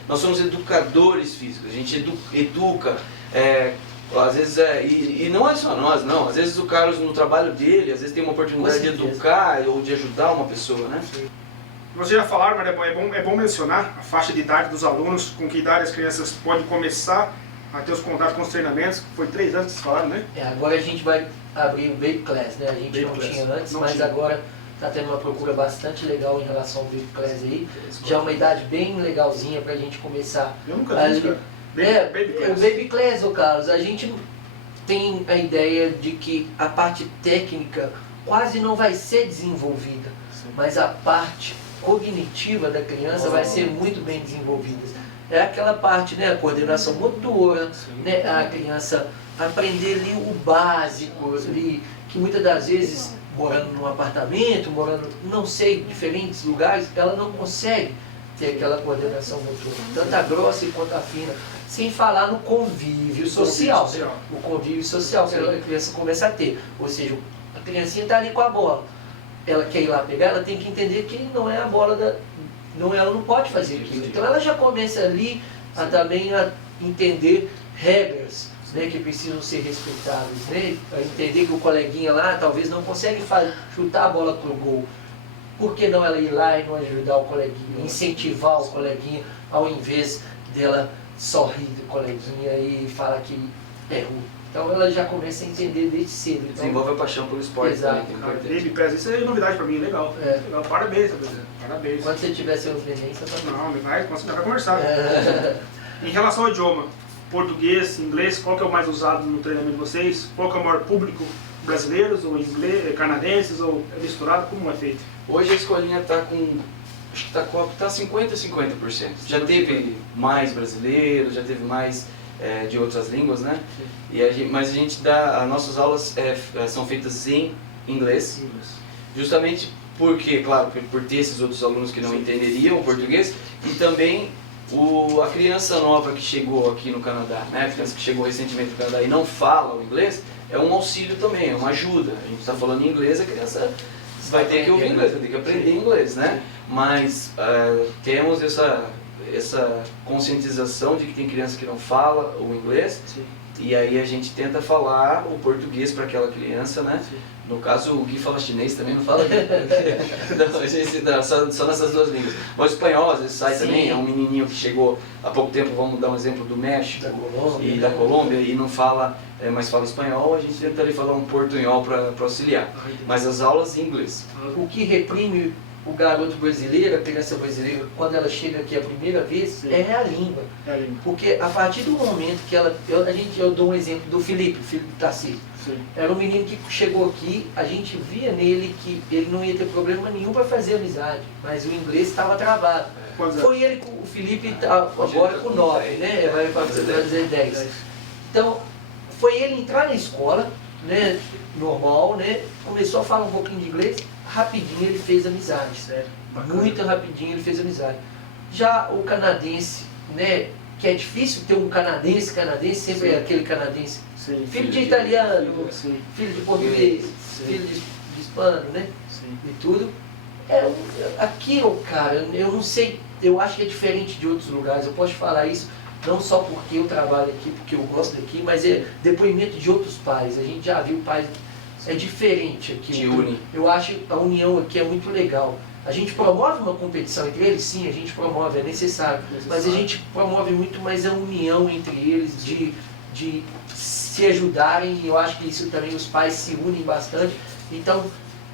Nós somos educadores físicos, a gente educa, às vezes, e não é só nós, não. Às vezes o Carlos, no trabalho dele, às vezes tem uma oportunidade de educar ou de ajudar uma pessoa, né? Vocês já falaram, mas é bom mencionar a faixa de idade dos alunos, com que idade as crianças podem começar a ter os contatos com os treinamentos. Foi 3 anos que vocês falaram, né? Agora a gente vai abrir o Baby Class, né? A gente não tinha antes, mas agora está tendo uma procura bastante legal em relação ao Baby Class aí. Já é uma idade bem legalzinha para a gente começar. Eu nunca vi, cara. O Baby Class, ô Carlos, a gente tem a ideia de que a parte técnica quase não vai ser desenvolvida, mas a parte cognitiva da criança vai ser muito bem desenvolvida. É aquela parte, né, a coordenação motora, né, a criança aprender ali o básico, ali, que muitas das vezes, morando num apartamento, morando, não sei, em diferentes lugares, ela não consegue ter aquela coordenação motora, tanto a grossa quanto a fina, sem falar no convívio social. O convívio social que a criança começa a ter. Ou seja, a criancinha está ali com a bola, ela quer ir lá pegar, ela tem que entender que não é a bola da... ela não pode fazer aquilo. Então ela já começa ali também a entender regras, né, que precisam ser respeitadas, né, a entender que o coleguinha lá talvez não consegue chutar a bola pro gol. Por que não ela ir lá e não ajudar o coleguinha, incentivar o coleguinha, ao invés dela só rir do coleguinha e falar que é ruim. Então ela já começa a entender desde cedo. Então, desenvolve a paixão pelo esporte. Exato. Baby Class, isso é novidade pra mim, legal. Legal. Parabéns, parabéns. Quando você tiver seus neném, você tá... Não, vai conversar. Em relação ao idioma, português, inglês, qual que é o mais usado no treinamento de vocês? Qual que é o maior público? Brasileiros ou inglês, canadenses ou é misturado? Como é feito? Hoje a escolinha está com, acho que tá 50-50%. Já teve mais brasileiros, já teve mais de outras línguas, né? Mas a gente dá, as nossas aulas são feitas em inglês, justamente porque, claro, por ter esses outros alunos que não entenderiam o português, e também a criança nova que chegou aqui no Canadá, né? A criança que chegou recentemente no Canadá e não fala o inglês, é um auxílio também, é uma ajuda. A gente está falando inglês, a criança vai ter que ouvir inglês, vai ter que aprender inglês, né? Mas temos essa conscientização de que tem criança que não fala o inglês, e aí a gente tenta falar o português para aquela criança, né? No caso, o Gui fala chinês também, não fala? Não, a gente dá só nessas duas línguas. Mas o espanhol às vezes sai também, é um menininho que chegou há pouco tempo, vamos dar um exemplo do México e da Colômbia, e não fala, mas fala espanhol, a gente tenta ali falar um portunhol para auxiliar. Mas as aulas em inglês. O que reprime o garoto brasileiro, a criança brasileira, quando ela chega aqui a primeira vez, Sim. é a língua. É a língua. Porque a partir do momento que ela... Eu dou um exemplo do Felipe, filho do Tarcísio. Sim. Era um menino que chegou aqui, a gente via nele que ele não ia ter problema nenhum para fazer amizade, mas o inglês estava travado. Quantos Foi ele com o Felipe agora com 9, né? Vai fazer 10. Então, foi ele entrar na escola, né, normal, né? Começou a falar um pouquinho de inglês, rapidinho ele fez amizade. Sério? Muito rapidinho ele fez amizade. Já o canadense, né? Que é difícil ter um canadense sempre é aquele canadense. Sim. Filho de italiano, Sim. filho de português, Sim. filho de hispano, né? Sim. E tudo. Aqui, cara, eu não sei, eu acho que é diferente de outros lugares. Eu posso falar isso não só porque eu trabalho aqui, porque eu gosto daqui, mas é depoimento de outros pais. A gente já viu pais, é diferente aqui. Te une. Eu acho que a união aqui é muito legal. A gente promove uma competição entre eles, sim, a gente promove, é necessário. Mas a gente promove muito mais a união entre eles, de se ajudarem. Eu acho que isso também, os pais se unem bastante. Então,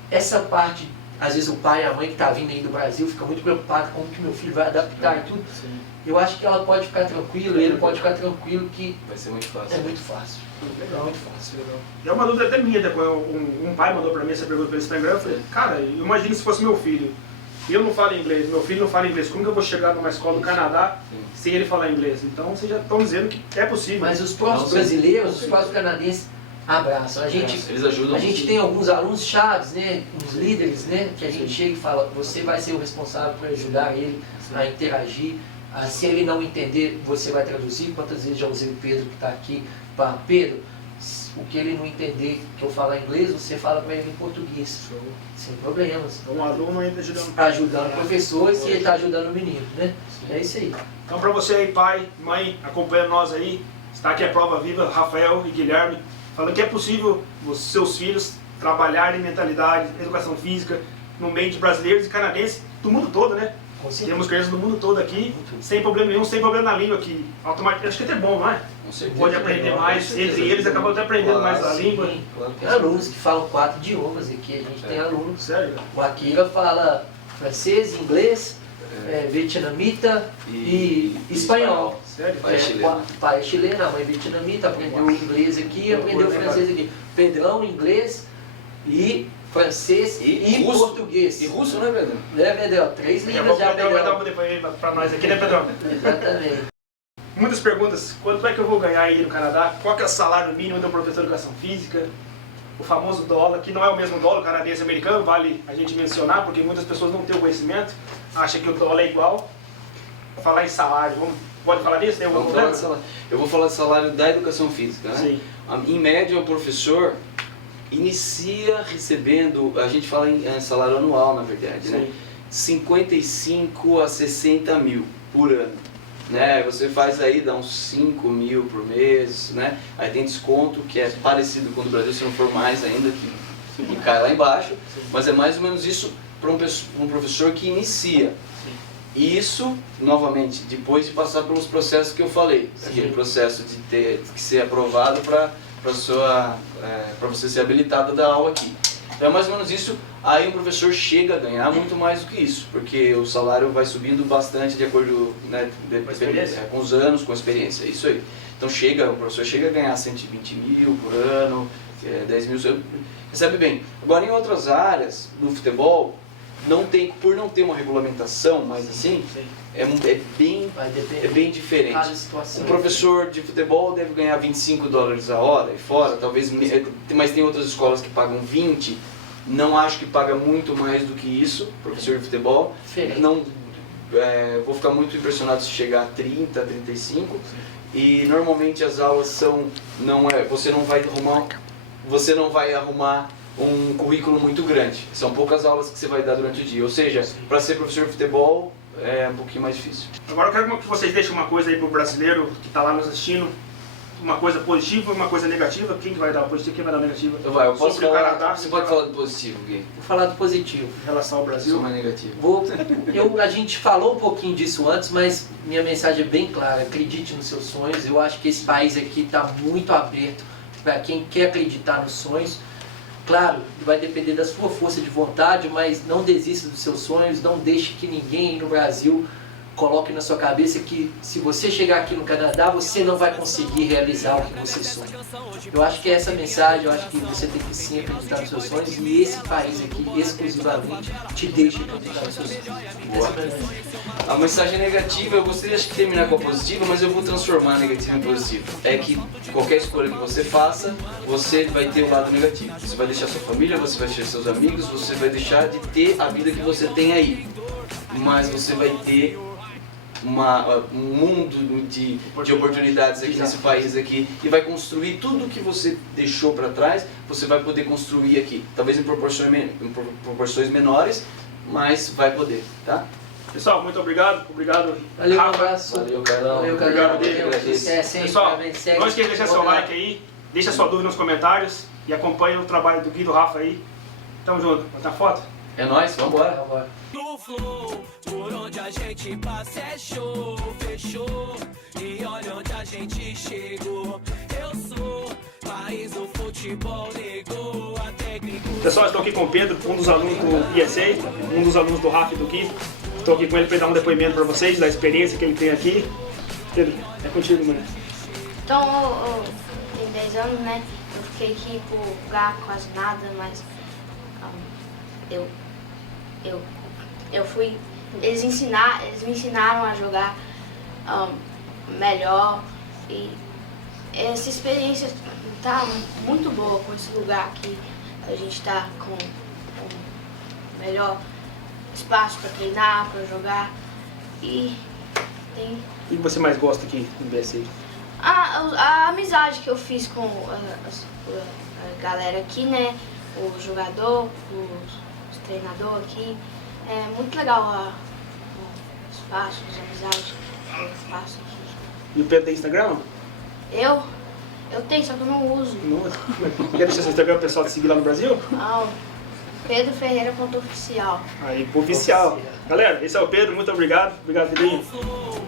essa parte, às vezes o pai e a mãe que está vindo aí do Brasil fica muito preocupado com como que meu filho vai adaptar e tudo. Sim. Eu acho que ela pode ficar tranquila, ele pode ficar tranquilo que Vai ser muito fácil. é muito fácil. Legal. Muito fácil. Legal. E é uma dúvida até minha, depois um pai mandou pra mim essa pergunta pelo Instagram, eu falei, cara, imagina se fosse meu filho. Eu não falo inglês, meu filho não fala inglês, como que eu vou chegar numa escola do Canadá sem ele falar inglês? Então vocês já estão dizendo que é possível. Mas os próprios brasileiros, os próprios canadenses abraçam. Eles ajudam. A gente tem alguns alunos chaves, né, uns líderes, né, que a gente chega e fala, você vai ser o responsável por ajudar ele a interagir. Se ele não entender, você vai traduzir. Quantas vezes já usei o Pedro que está aqui para Pedro, o que ele não entender que eu falo inglês, você fala para ele em português, sem problemas. Então um aluno ainda ajudando. Ajudando o professor e ele está ajudando o menino, né? É isso aí. Então para você aí, pai, mãe, acompanhando nós aí, está aqui a prova viva, Rafael e Guilherme, falando que é possível os seus filhos trabalharem mentalidade, educação física, no meio de brasileiros e canadenses do mundo todo, né? Temos crianças do mundo todo aqui, sem problema nenhum, sem problema na língua, que automaticamente, acho que é até bom, não é? Pode aprender mais, entre eles acabam até aprendendo mais a língua. Claro Tem alunos que falam 4 idiomas aqui, a gente tem alunos. Sério? O Akira fala francês, inglês, vietnamita e espanhol. Sério? Pai é chileno. O pai é chileno, a mãe é vietnamita, aprendeu inglês aqui, aprendeu francês aqui. Pedrão, inglês e francês e russo. português. E russo, né, Pedro? Né, Pedrão? 3 Vai línguas já, dar Pedrão. uma depoimento pra nós aqui, né, Pedrão? Exatamente. Muitas perguntas, quanto é que eu vou ganhar aí no Canadá? Qual que é o salário mínimo de um professor de educação física? O famoso dólar, que não é o mesmo dólar canadense americano, vale a gente mencionar, porque muitas pessoas não têm o conhecimento, acham que o dólar é igual. Falar em salário, pode falar nisso? Tem algum Vamos falar problema? de salário. Eu vou falar de salário da educação física, né? Sim. Em média, o professor inicia recebendo, a gente fala em salário anual, na verdade, né? 55 a 60 mil por ano. Né? Você faz aí, dá uns 5 mil por mês, né? Aí tem desconto, que é parecido com o do Brasil, se não for mais ainda, que cai lá embaixo. Mas é mais ou menos isso para um professor que inicia. E isso, novamente, depois de passar pelos processos que eu falei. Aquele processo de ter que ser aprovado para você ser habilitado a dar aula aqui. Então é mais ou menos isso. Aí o professor chega a ganhar muito mais do que isso, porque o salário vai subindo bastante de acordo, né, com os anos, com a experiência, isso aí. Então o professor chega a ganhar 120 mil por ano, 10 mil, recebe bem. Agora em outras áreas do futebol, por não ter uma regulamentação, mas assim, é bem diferente. Um professor de futebol deve ganhar 25 dólares a hora e fora, talvez, mas tem outras escolas que pagam 20. Não acho que paga muito mais do que isso, professor de futebol. Não, vou ficar muito impressionado se chegar a 30, 35. E normalmente as aulas são, você não vai arrumar um currículo muito grande. São poucas aulas que você vai dar durante o dia. Ou seja, para ser professor de futebol é um pouquinho mais difícil. Agora eu quero que vocês deixem uma coisa aí pro brasileiro que está lá nos assistindo. Uma coisa positiva e uma coisa negativa. Quem que vai dar o positivo, quem vai dar o negativo? Eu posso Sobre o falar, Canadá, você pode falar do positivo, Gui. Vou falar do positivo. Em relação ao Eu Brasil. sou mais negativo. A gente falou um pouquinho disso antes, mas minha mensagem é bem clara. Acredite nos seus sonhos. Eu acho que esse país aqui está muito aberto para quem quer acreditar nos sonhos. Claro, vai depender da sua força de vontade, mas não desista dos seus sonhos, não deixe que ninguém no Brasil coloque na sua cabeça que se você chegar aqui no Canadá, você não vai conseguir realizar o que você sonha. Eu acho que é essa mensagem, eu acho que você tem que sim acreditar nos seus sonhos e esse país aqui, exclusivamente, te deixa acreditar nos seus sonhos. Essa é a mensagem. A mensagem negativa, eu gostaria de terminar com a positiva, mas eu vou transformar a negativa em positiva. É que qualquer escolha que você faça, você vai ter o lado negativo. Você vai deixar sua família, você vai deixar seus amigos, você vai deixar de ter a vida que você tem aí. Mas você vai ter um mundo de oportunidades aqui nesse país aqui e vai construir tudo que você deixou para trás, você vai poder construir aqui. Talvez em proporções menores, mas vai poder, tá? Pessoal, muito obrigado. Obrigado, Valeu, um Rafa. abraço. Valeu, Carlão. Valeu, Obrigado, Carlão. David. Pessoal, não esqueça de deixar seu like aí, deixa sua dúvida nos comentários e acompanha o trabalho do Gui e do Rafa aí. Tamo junto. Botar foto? É nóis, vambora. No flow, por onde a gente passa é show, fechou. E olha onde a gente chegou. Eu sou país do futebol, negou a técnica. Pessoal, estou aqui com o Pedro, um dos alunos do PSA, um dos alunos do Rafa e do Gui. Estou aqui com ele para dar um depoimento para vocês da experiência que ele tem aqui. Pedro, é contigo, mano. Então, eu tenho 10 anos, né? Eu fiquei aqui por lugar quase nada, mas eu fui. Eles me ensinaram a jogar melhor e essa experiência tá muito boa com esse lugar aqui. A gente tá com melhor espaço para treinar, para jogar e tem O que você mais gosta aqui no BSA? a amizade que eu fiz com a galera aqui, né? O jogador, os treinador aqui. É muito legal o espaço, as amizades, o espaço aqui. E o Pedro tem Instagram? Eu tenho, só que eu não uso. Quer deixar seu Instagram pro pessoal te seguir lá no Brasil? Não. Pedro Ferreira.oficial. Aí, pro oficial. Galera, esse é o Pedro, muito obrigado. Obrigado, Pedrinho. No flow,